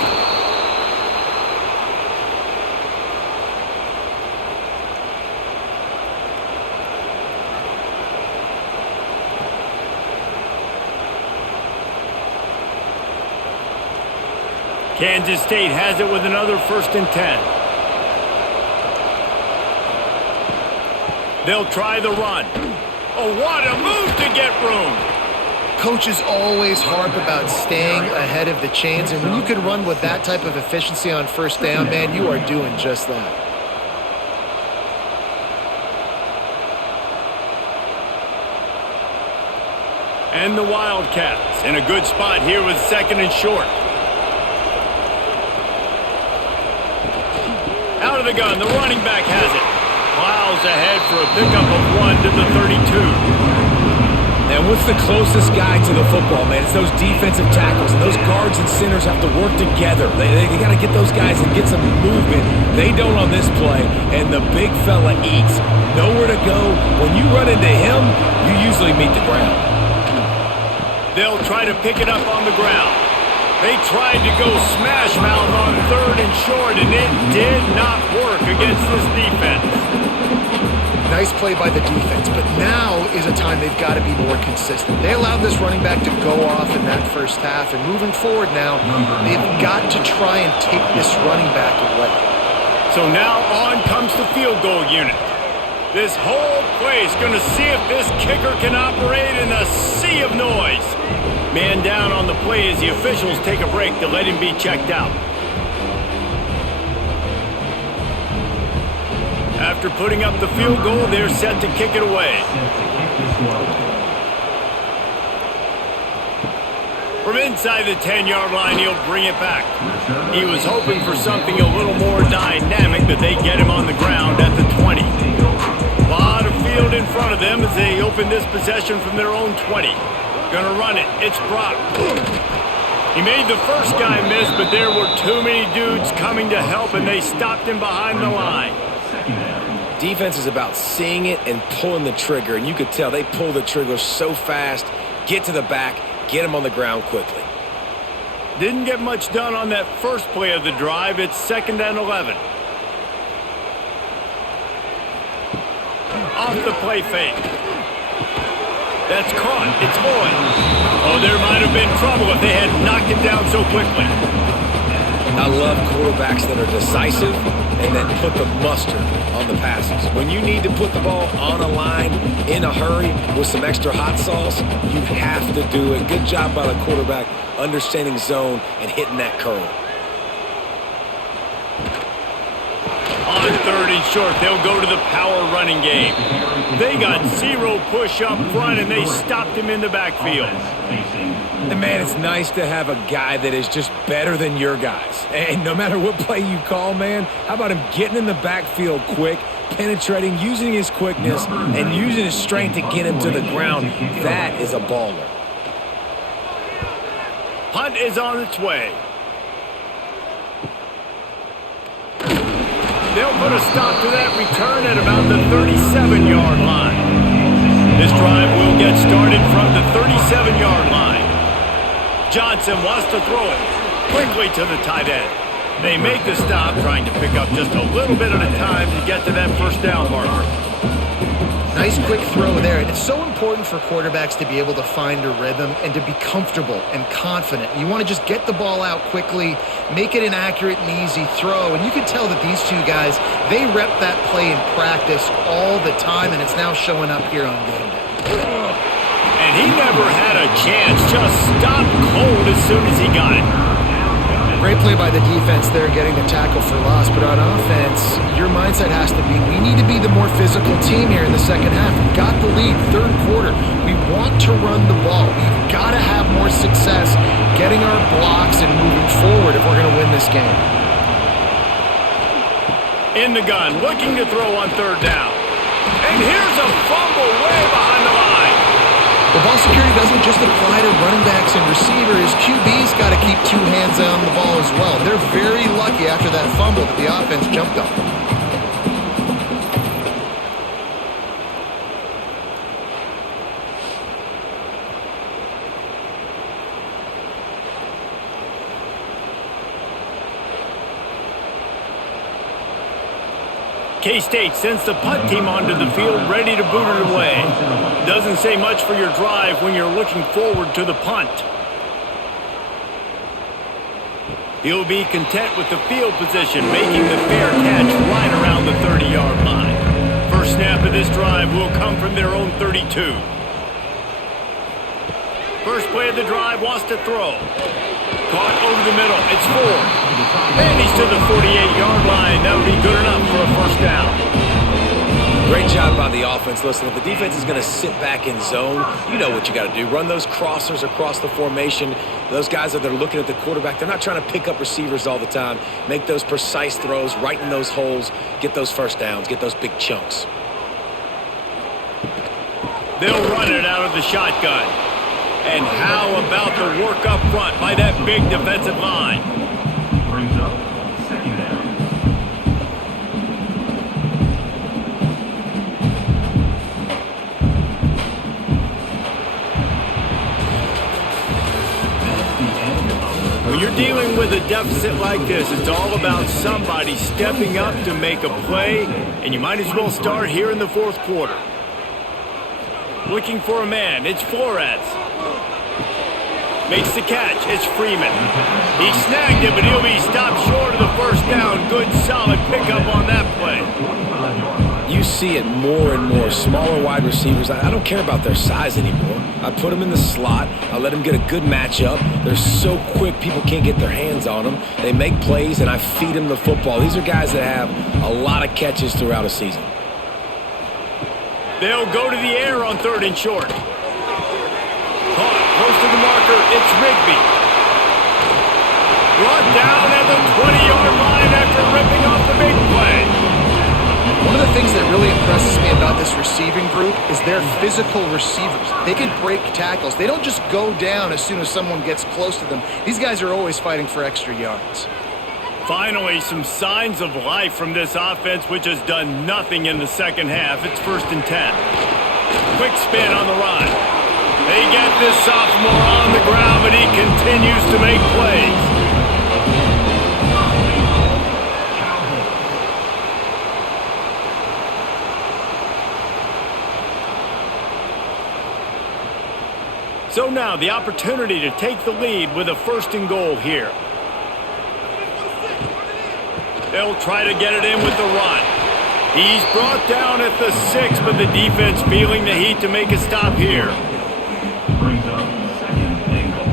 Kansas State has it with another 1st and 10. They'll try the run. Oh, what a move to get room. Coaches always harp about staying ahead of the chains, and when you can run with that type of efficiency on first down, man, you are doing just that. And the Wildcats in a good spot here with 2nd and short. Out of the gun, the running back has it. Plows ahead for a pickup of 1 to the 32. And what's the closest guy to the football, man? It's those defensive tackles. And those guards and centers have to work together. They got to get those guys and get some movement. They don't on this play, and the big fella eats. Nowhere to go. When you run into him, you usually meet the ground. They'll try to pick it up on the ground. They tried to go smash mouth on 3rd and short, and it did not work against this defense. Nice play by the defense, but now is a time they've got to be more consistent. They allowed this running back to go off in that first half, and moving forward now, they've got to try and take this running back away. So now on comes the field goal unit. This whole play is going to see if this kicker can operate in a sea of noise. Man down on the play as the officials take a break to let him be checked out. After putting up the field goal, they're set to kick it away. From inside the 10-yard line, he'll bring it back. He was hoping for something a little more dynamic, but they get him on the ground at the 20. A lot of field in front of them as they open this possession from their own 20. Gonna run it. It's Brock. He made the first guy miss, but there were too many dudes coming to help, and they stopped him behind the line. Defense is about seeing it and pulling the trigger, and you could tell they pull the trigger so fast, get to the back, get him on the ground quickly. Didn't get much done on that first play of the drive. It's 2nd and 11. Off the play fake. That's caught. It's Boyd. Oh, there might have been trouble if they had knocked him down so quickly. I love quarterbacks that are decisive and that put the mustard on the passes. When you need to put the ball on a line in a hurry with some extra hot sauce, you have to do it. Good job by the quarterback understanding zone and hitting that curl. On 3rd and short, they'll go to the power running game. They got 0 push up front, and they stopped him in the backfield. And, man, it's nice to have a guy that is just better than your guys. And no matter what play you call, man, how about him getting in the backfield quick, penetrating, using his quickness, and using his strength to get him to the ground. That is a baller. Punt is on its way. They'll put a stop to that return at about the 37-yard line. This drive will get started from the 37-yard line. Johnson wants to throw it quickly to the tight end. They make the stop, trying to pick up just a little bit at a time to get to that first down marker. Nice quick throw there. And it's so important for quarterbacks to be able to find a rhythm and to be comfortable and confident. You want to just get the ball out quickly, make it an accurate and easy throw. And you can tell that these two guys, they rep that play in practice all the time, and it's now showing up here on game day. And he never had a chance, just stopped cold as soon as he got it. Great play by the defense there, getting the tackle for loss. But on offense, your mindset has to be, we need to be the more physical team here in the second half. We've got the lead, third quarter. We want to run the ball. We've got to have more success getting our blocks and moving forward if we're going to win this game. In the gun, looking to throw on third down. And here's a fumble way behind the line. The ball security doesn't just apply to running backs and receivers. QB's got to keep two hands on the ball as well. They're very lucky after that fumble that the offense jumped on. K-State sends the punt team onto the field, ready to boot it away. Doesn't say much for your drive when you're looking forward to the punt. He'll be content with the field position, making the fair catch right around the 30-yard line. First snap of this drive will come from their own 32. First play of the drive, wants to throw. Caught over the middle, it's Ford. And he's to the 48-yard line. That'll be good enough for a first down. Great job by the offense. Listen, if the defense is going to sit back in zone, you know what you got to do. Run those crossers across the formation. Those guys that are looking at the quarterback, they're not trying to pick up receivers all the time. Make those precise throws, right in those holes, get those first downs, get those big chunks. They'll run it out of the shotgun. And how about the work up front by that big defensive line? Brings up second down. When you're dealing with a deficit like this, it's all about somebody stepping up to make a play, and you might as well start here in the fourth quarter. Looking for a man, it's Flores. Makes the catch, it's Freeman. He snagged it, but he'll be stopped short of the first down. Good, solid pickup on that play. You see it more and more. Smaller wide receivers, I don't care about their size anymore. I put them in the slot. I let them get a good matchup. They're so quick, people can't get their hands on them. They make plays, and I feed them the football. These are guys that have a lot of catches throughout a season. They'll go to the air on third and short. Caught close to the marker, it's Rigby. Brought down at the 20-yard line after ripping off the big play. One of the things that really impresses me about this receiving group is their physical receivers. They can break tackles. They don't just go down as soon as someone gets close to them. These guys are always fighting for extra yards. Finally, some signs of life from this offense, which has done nothing in the second half. It's 1st and 10. Quick spin on the run. They get this sophomore on the ground, but he continues to make plays. So now the opportunity to take the lead with a 1st and goal here. They'll try to get it in with the run. He's brought down at the 6, but the defense feeling the heat to make a stop here. Brings up second and goal.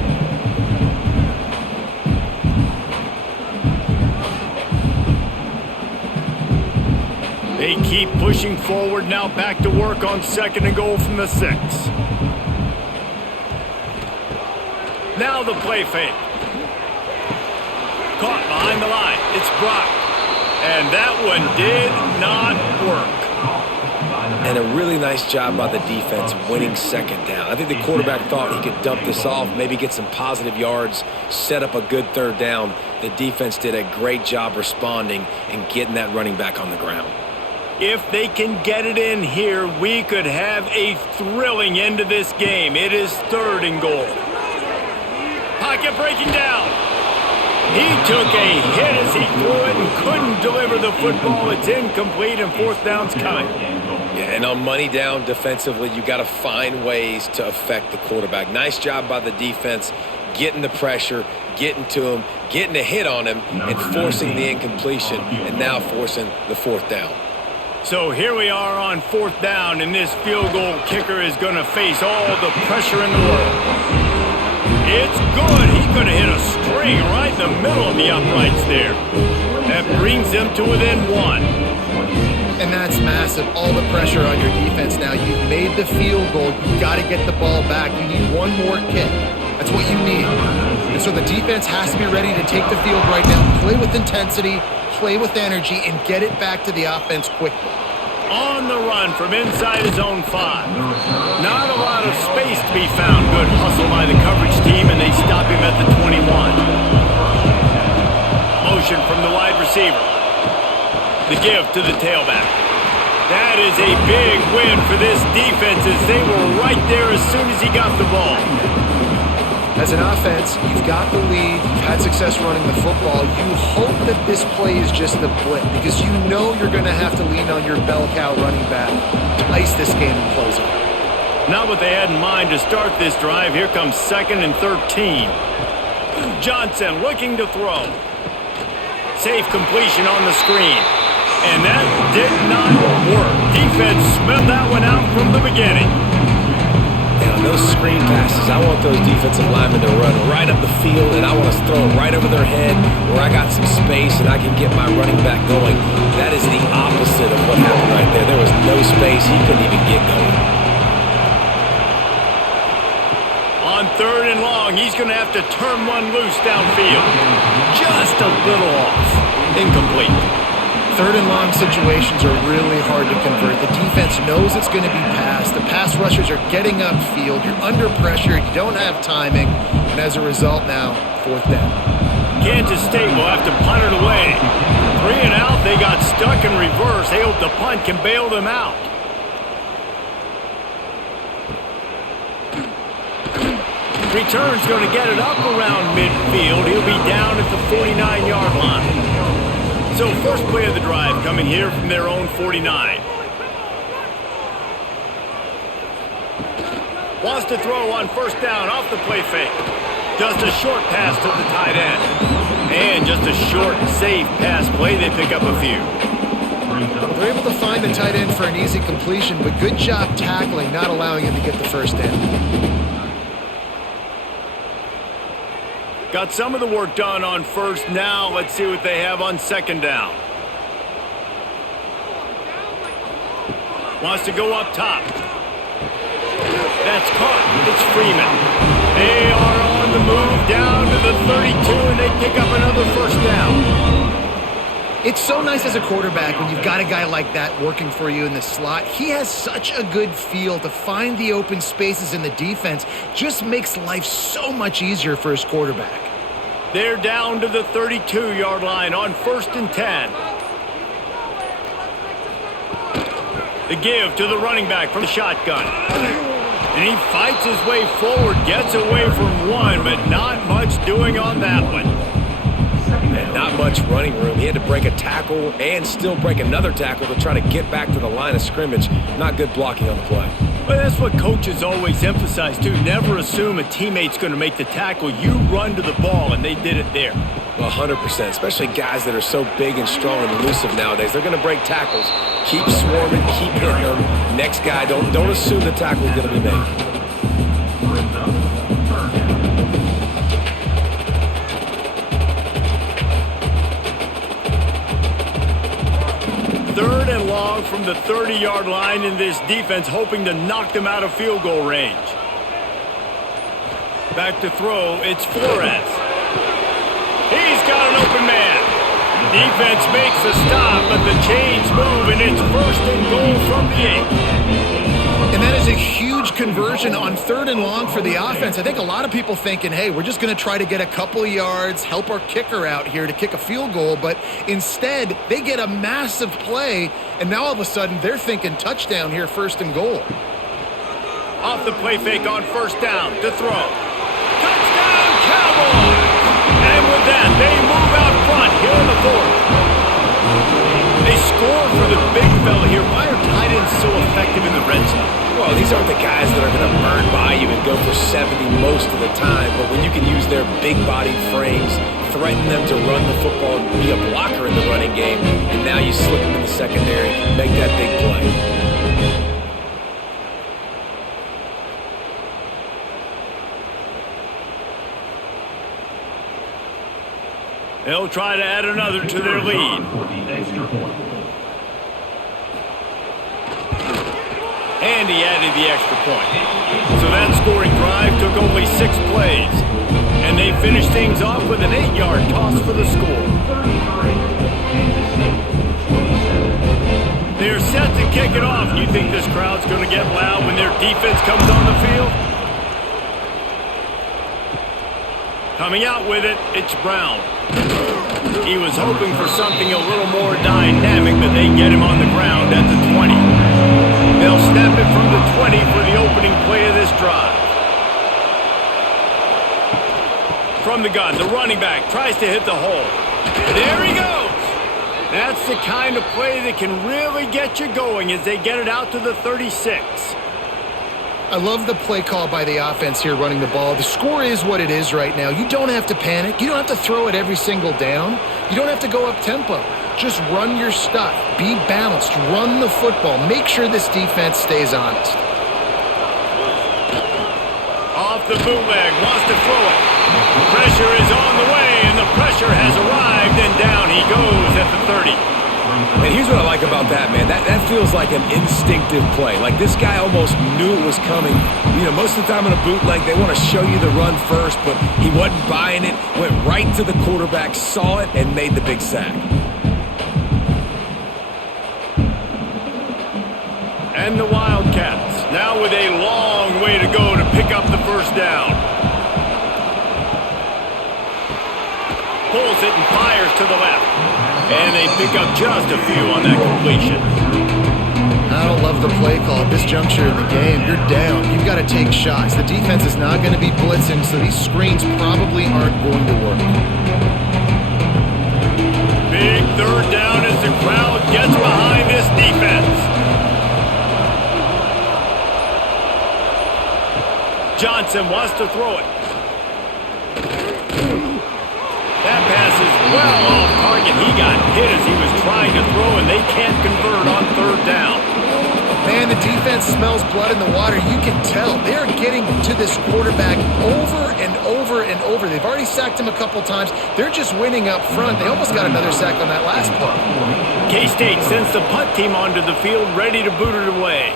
They keep pushing forward, now back to work on 2nd and goal from the 6. Now the play fake. Caught behind the line. It's Brock. And that one did not work. And a really nice job by the defense winning 2nd down. I think the quarterback thought he could dump this off, maybe get some positive yards, set up a good 3rd down. The defense did a great job responding and getting that running back on the ground. If they can get it in here, we could have a thrilling end to this game. It is 3rd and goal. Pocket breaking down. He took a hit as he threw it and couldn't deliver the football. It's incomplete, and fourth down's coming. Yeah, and on money down defensively, you got to find ways to affect the quarterback. Nice job by the defense, getting the pressure, getting to him, getting a hit on him, and forcing the incompletion, and now forcing the fourth down. So here we are on fourth down, and this field goal kicker is going to face all the pressure in the world. It's good. He could have hit a string right in the middle of the uprights there. That brings him to within one. And that's massive. All the pressure on your defense now. You've made the field goal. You've got to get the ball back. You need one more kick. That's what you need. And so the defense has to be ready to take the field right now, play with intensity, play with energy, and get it back to the offense quickly. On the run from inside his own 5. Not a lot of space to be found. Good hustle by the coverage team, and they stop him at the 21. Motion from the wide receiver. The give to the tailback. That is a big win for this defense as they were right there as soon as he got the ball. As an offense, you've got the lead, you've had success running the football. You hope that this play is just a blip because you know you're going to have to lean on your bell cow running back to ice this game and close it. Not what they had in mind to start this drive. Here comes 2nd and 13. Johnson looking to throw. Safe completion on the screen. And that did not work. Defense smelled that one out from the beginning. And on those screen passes, I want those defensive linemen to run right up the field, and I want to throw it right over their head where I got some space and I can get my running back going. That is the opposite of what happened right there. There was no space. He couldn't even get going. On 3rd and long, he's going to have to turn one loose downfield. Just a little off. Incomplete. 3rd and long situations are really hard to convert. The defense knows it's going to be passed. The pass rushers are getting upfield. You're under pressure. You don't have timing. And as a result now, 4th down. Kansas State will have to punt it away. 3 and out. They got stuck in reverse. They hope the punt can bail them out. Return's going to get it up around midfield. He'll be down at the 49-yard line. So first play of the drive coming here from their own 49. Wants to throw on 1st down off the play fake. Just a short pass to the tight end. And just a short, safe pass play. They pick up a few. They're able to find the tight end for an easy completion, but good job tackling, not allowing him to get the 1st down. Got some of the work done on 1st. Now let's see what they have on 2nd down. Wants to go up top. That's caught. It's Freeman. They are on the move down to the 32, and they pick up another 1st down. It's so nice as a quarterback when you've got a guy like that working for you in the slot. He has such a good feel to find the open spaces in the defense. Just makes life so much easier for his quarterback. They're down to the 32-yard line on 1st and 10. The give to the running back from the shotgun. And he fights his way forward, gets away from one, but not much doing on that one. And not much running room. He had to break a tackle and still break another tackle to try to get back to the line of scrimmage. Not good blocking on the play. Well, that's what coaches always emphasize, too. Never assume a teammate's going to make the tackle. You run to the ball, and they did it there. 100%, especially guys that are so big and strong and elusive nowadays. They're going to break tackles. Keep swarming, keep hitting them. Next guy, don't assume the tackle is going to be made. Third and long from the 30-yard line, in this defense hoping to knock them out of field goal range. Back to throw, it's Flores. He's got an open man. Defense makes a stop, but the chains move, and it's 1st and goal from the 8. And that is a huge conversion on 3rd and long for the offense. I think a lot of people thinking, hey, we're just going to try to get a couple of yards, help our kicker out here to kick a field goal. But instead, they get a massive play, and now all of a sudden they're thinking touchdown here, 1st and goal. Off the play fake on 1st down to throw. Touchdown, Cowboys! And with that, they move out front here in the 4th. these aren't the guys that are going to burn by you and go for 70 most of the time, but when you can use their big-bodied frames, threaten them to run the football and be a blocker in the running game, and now you slip them in the secondary, make that big play. They'll try to add another to their lead. And he added the extra point. So that scoring drive took only 6 plays. And they finished things off with an 8-yard toss for the score. They're set to kick it off. You think this crowd's going to get loud when their defense comes on the field? Coming out with it, it's Brown. He was hoping for something a little more dynamic, but they get him on the ground at the 20. They'll snap it from the 20 for the opening play of this drive. From the gun, the running back tries to hit the hole. There he goes! That's the kind of play that can really get you going as they get it out to the 36. I love the play call by the offense here running the ball. The score is what it is right now. You don't have to panic. You don't have to throw it every single down. You don't have to go up tempo. Just run your stuff. Be balanced. Run the football. Make sure this defense stays honest. Off the bootleg, wants to throw it. Pressure is on the way, and the pressure has arrived, and down he goes at the 30. And here's what I like about that, man. That feels like an instinctive play. Like this guy almost knew it was coming. You know, most of the time in a bootleg, they want to show you the run first, but he wasn't buying it, went right to the quarterback, saw it, and made the big sack. And the Wildcats, now with a long way to go to pick up the first down. Pulls it and fires to the left. And they pick up just a few on that completion. I don't love the play call at this juncture in the game. You're down. You've got to take shots. The defense is not going to be blitzing, so these screens probably aren't going to work. Big third down as the crowd gets behind this defense. Johnson wants to throw it. That pass is well off target. He got hit as he was trying to throw, and they can't convert on third down. Man, the defense smells blood in the water. You can tell. They are getting to this quarterback over and over and over. They've already sacked him a couple times. They're just winning up front. They almost got another sack on that last play. K-State sends the punt team onto the field, ready to boot it away.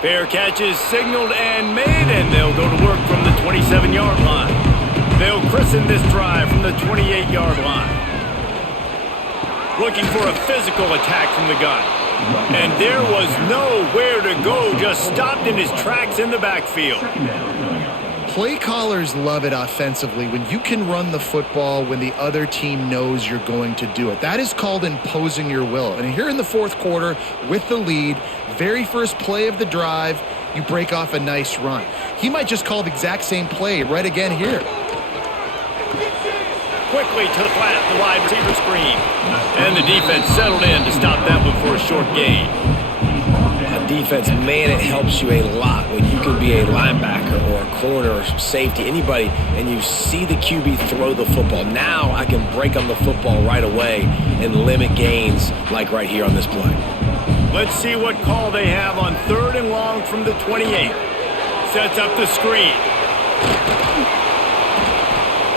Fair catch is signaled and made, and they'll go to work from the 27-yard line. They'll christen this drive from the 28-yard line. Looking for a physical attack from the gun. And there was nowhere to go, just stopped in his tracks in the backfield. Play callers love it offensively when you can run the football when the other team knows you're going to do it. That is called imposing your will. And here in the fourth quarter with the lead, very first play of the drive, you break off a nice run. He might just call the exact same play right again here. Quickly to the flat, the wide receiver screen. And the defense settled in to stop that one for a short gain. Defense, man, it helps you a lot when you can be a linebacker or a corner or safety, anybody, and you see the QB throw the football. Now I can break on the football right away and limit gains like right here on this play. Let's see what call they have on third and long from the 28. Sets up the screen.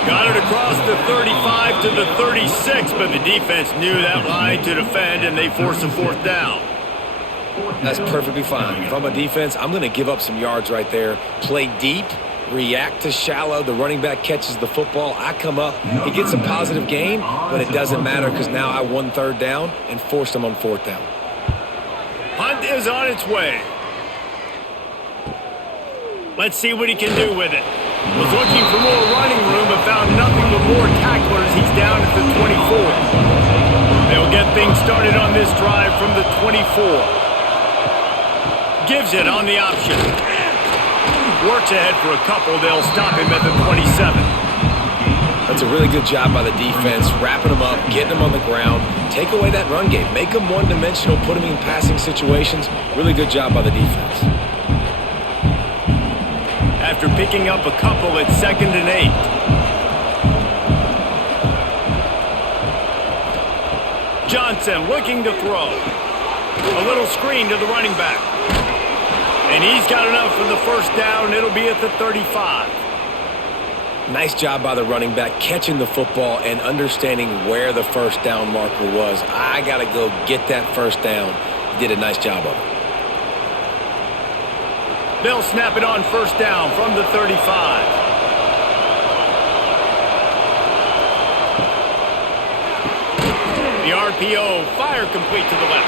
Got it across the 35 to the 36, but the defense knew that line to defend, and they force a fourth down. That's perfectly fine. If I'm a defense, I'm going to give up some yards right there. Play deep, react to shallow. The running back catches the football. I come up. He gets a positive gain, but it doesn't matter because now I won third down and forced him on fourth down. Hunt is on its way. Let's see what he can do with it. Was looking for more running room, but found nothing but more tacklers. He's down at the 24. They'll get things started on this drive from the 24. Gives it on the option. Works ahead for a couple. They'll stop him at the 27. That's a really good job by the defense, wrapping them up, getting them on the ground, take away that run game, make them one-dimensional, put them in passing situations. Really good job by the defense. After picking up a couple, it's 2nd and 8. Johnson looking to throw. A little screen to the running back. And he's got enough for the first down. It'll be at the 35. Nice job by the running back catching the football and understanding where the first down marker was. I got to go get that first down. He did a nice job of it. They'll snap it on first down from the 35. The RPO, fire complete to the left.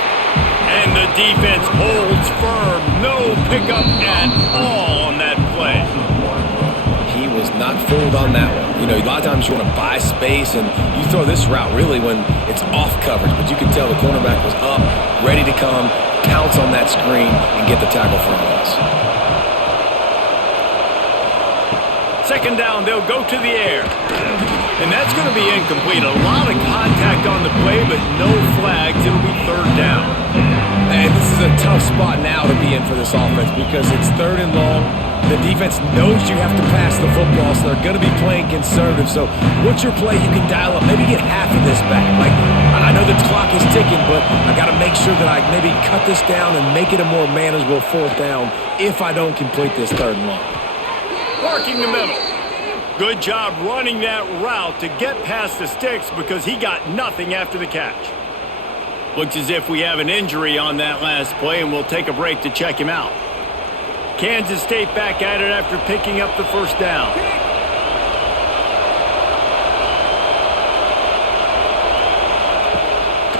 And the defense holds firm. No pickup at all on that play. He was not fooled on that one. You know, a lot of times you want to buy space, and you throw this route really when it's off coverage. But you can tell the cornerback was up, ready to come, pounce on that screen, and get the tackle for a loss. 2nd down, they'll go to the air. And that's going to be incomplete. A lot of contact on the play, but no flags. It'll be 3rd down. And this is a tough spot now to be in for this offense because it's 3rd and long. The defense knows you have to pass the football, so they're going to be playing conservative. So what's your play you can dial up? Maybe get half of this back. Like, I know the clock is ticking, but I got to make sure that I maybe cut this down and make it a more manageable 4th down if I don't complete this 3rd and long. Working the middle. Good job running that route to get past the sticks because he got nothing after the catch. Looks as if we have an injury on that last play, and we'll take a break to check him out. Kansas State back at it after picking up the first down.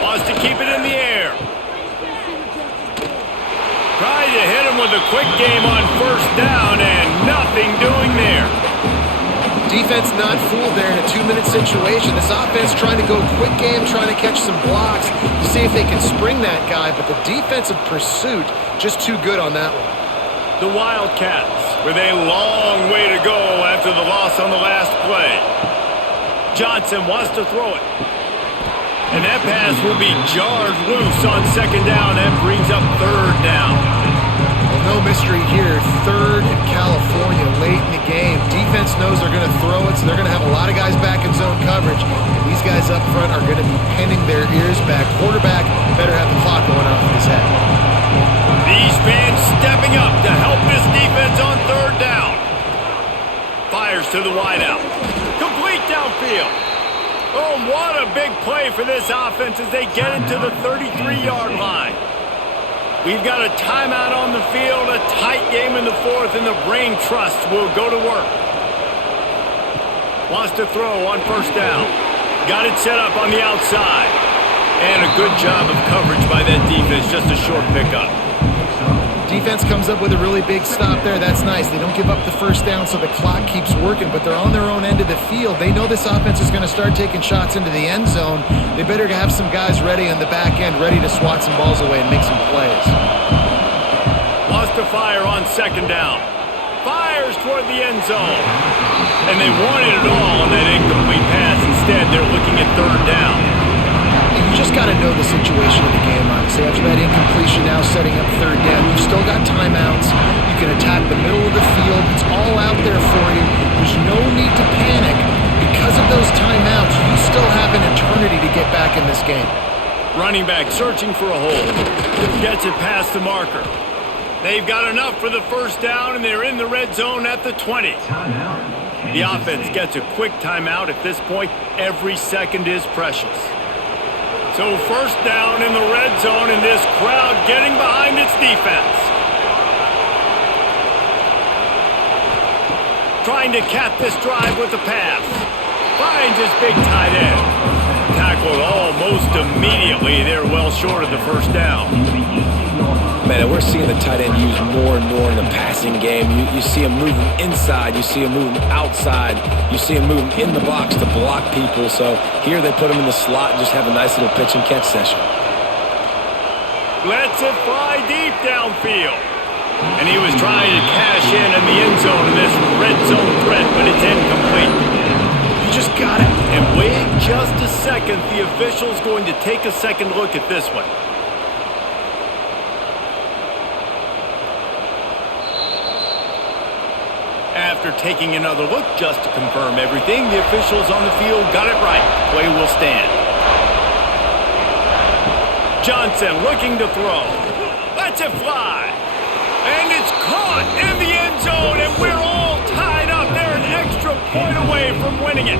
Wants to keep it in the air. Tried to hit him with a quick game on first down, and nothing doing there. Defense not fooled there in a 2-minute situation. This offense trying to go quick game, trying to catch some blocks to see if they can spring that guy, but the defensive pursuit just too good on that one. The Wildcats with a long way to go after the loss on the last play. Johnson wants to throw it. And that pass will be jarred loose on 2nd down. That brings up 3rd down. Well, no mystery here. 3rd in California late in the game. Defense knows they're going to throw it, so they're going to have a lot of guys back in zone coverage. And these guys up front are going to be pinning their ears back. Quarterback better have the clock going off in his head. These fans stepping up to help this defense on 3rd down. Fires to the wideout. Complete downfield. Oh, what a big play for this offense as they get into the 33-yard line. We've got a timeout on the field, a tight game in the 4th, and the Brain Trust will go to work. Wants to throw on first down. Got it set up on the outside. And a good job of coverage by that defense, just a short pickup. Defense comes up with a really big stop there. That's nice. They don't give up the first down, so the clock keeps working, but they're on their own end of the field. They know this offense is going to start taking shots into the end zone. They better have some guys ready on the back end, ready to swat some balls away and make some plays. Wants to fire on 2nd down. Fires toward the end zone. And they wanted it all on that incomplete pass. Instead, they're looking at 3rd down. You just got to know the situation of the game, honestly. After that incompletion, now setting up 3rd down. You've still got timeouts. You can attack the middle of the field. It's all out there for you. There's no need to panic. Because of those timeouts, you still have an eternity to get back in this game. Running back searching for a hole. Gets it past the marker. They've got enough for the first down, and they're in the red zone at the 20. The offense gets a quick timeout. At this point, every second is precious. So first down in the red zone, and this crowd getting behind its defense. Trying to cap this drive with the pass. Finds his big tight end. Tackled almost immediately. They're well short of the first down. Man, we're seeing the tight end used more and more in the passing game. You see him moving inside. You see him moving outside. You see him moving in the box to block people. So here they put him in the slot and just have a nice little pitch and catch session. Lets it fly deep downfield. And he was trying to cash in the end zone in this red zone threat, but it's incomplete. just got it. And wait just a second. The official's going to take a second look at this one. After taking another look just to confirm everything, the officials on the field got it right. Play will stand. Johnson looking to throw. Lets it fly. And it's caught in the end zone, and we're all tied up. They're an extra point away from winning it.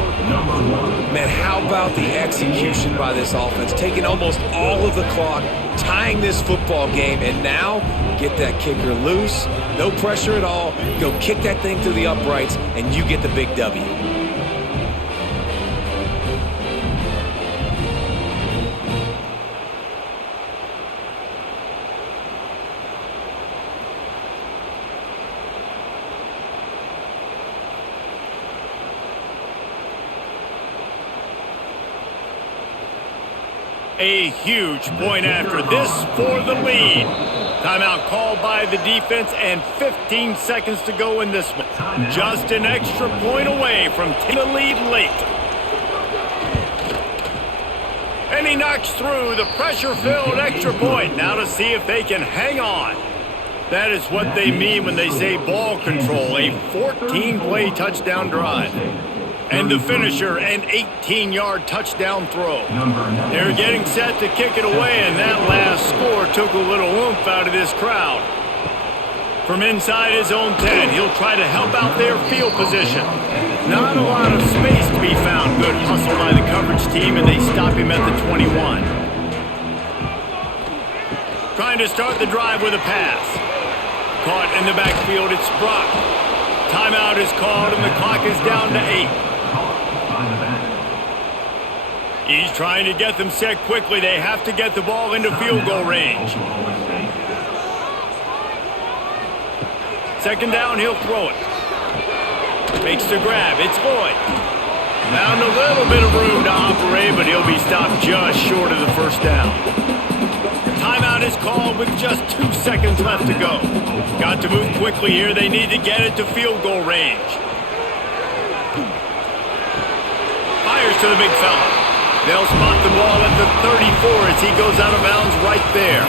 Man, how about the execution by this offense? Taking almost all of the clock, tying this football game, and now get that kicker loose. No pressure at all. Go kick that thing to the uprights, and you get the big W. A huge point after this for the lead. Timeout called by the defense and 15 seconds to go in this one. Just an extra point away from taking the lead late. And he knocks through the pressure-filled extra point. Now to see if they can hang on. That is what they mean when they say ball control. A 14-play touchdown drive. And the finisher, an 18-yard touchdown throw. They're getting set to kick it away, and that last score took a little oomph out of this crowd. From inside his own 10, he'll try to help out their field position. Not a lot of space to be found. Good hustle by the coverage team, and they stop him at the 21. Trying to start the drive with a pass. Caught in the backfield, it's Brock. Timeout is called, and the clock is down to 8. He's trying to get them set quickly. They have to get the ball into field goal range. Second down, he'll throw it. Makes the grab. It's Lloyd. Found a little bit of room to operate, but he'll be stopped just short of the first down. Timeout is called with just 2 seconds left to go. Got to move quickly here. They need to get it to field goal range. Fires to the big fella. They'll spot the ball at the 34 as he goes out of bounds right there.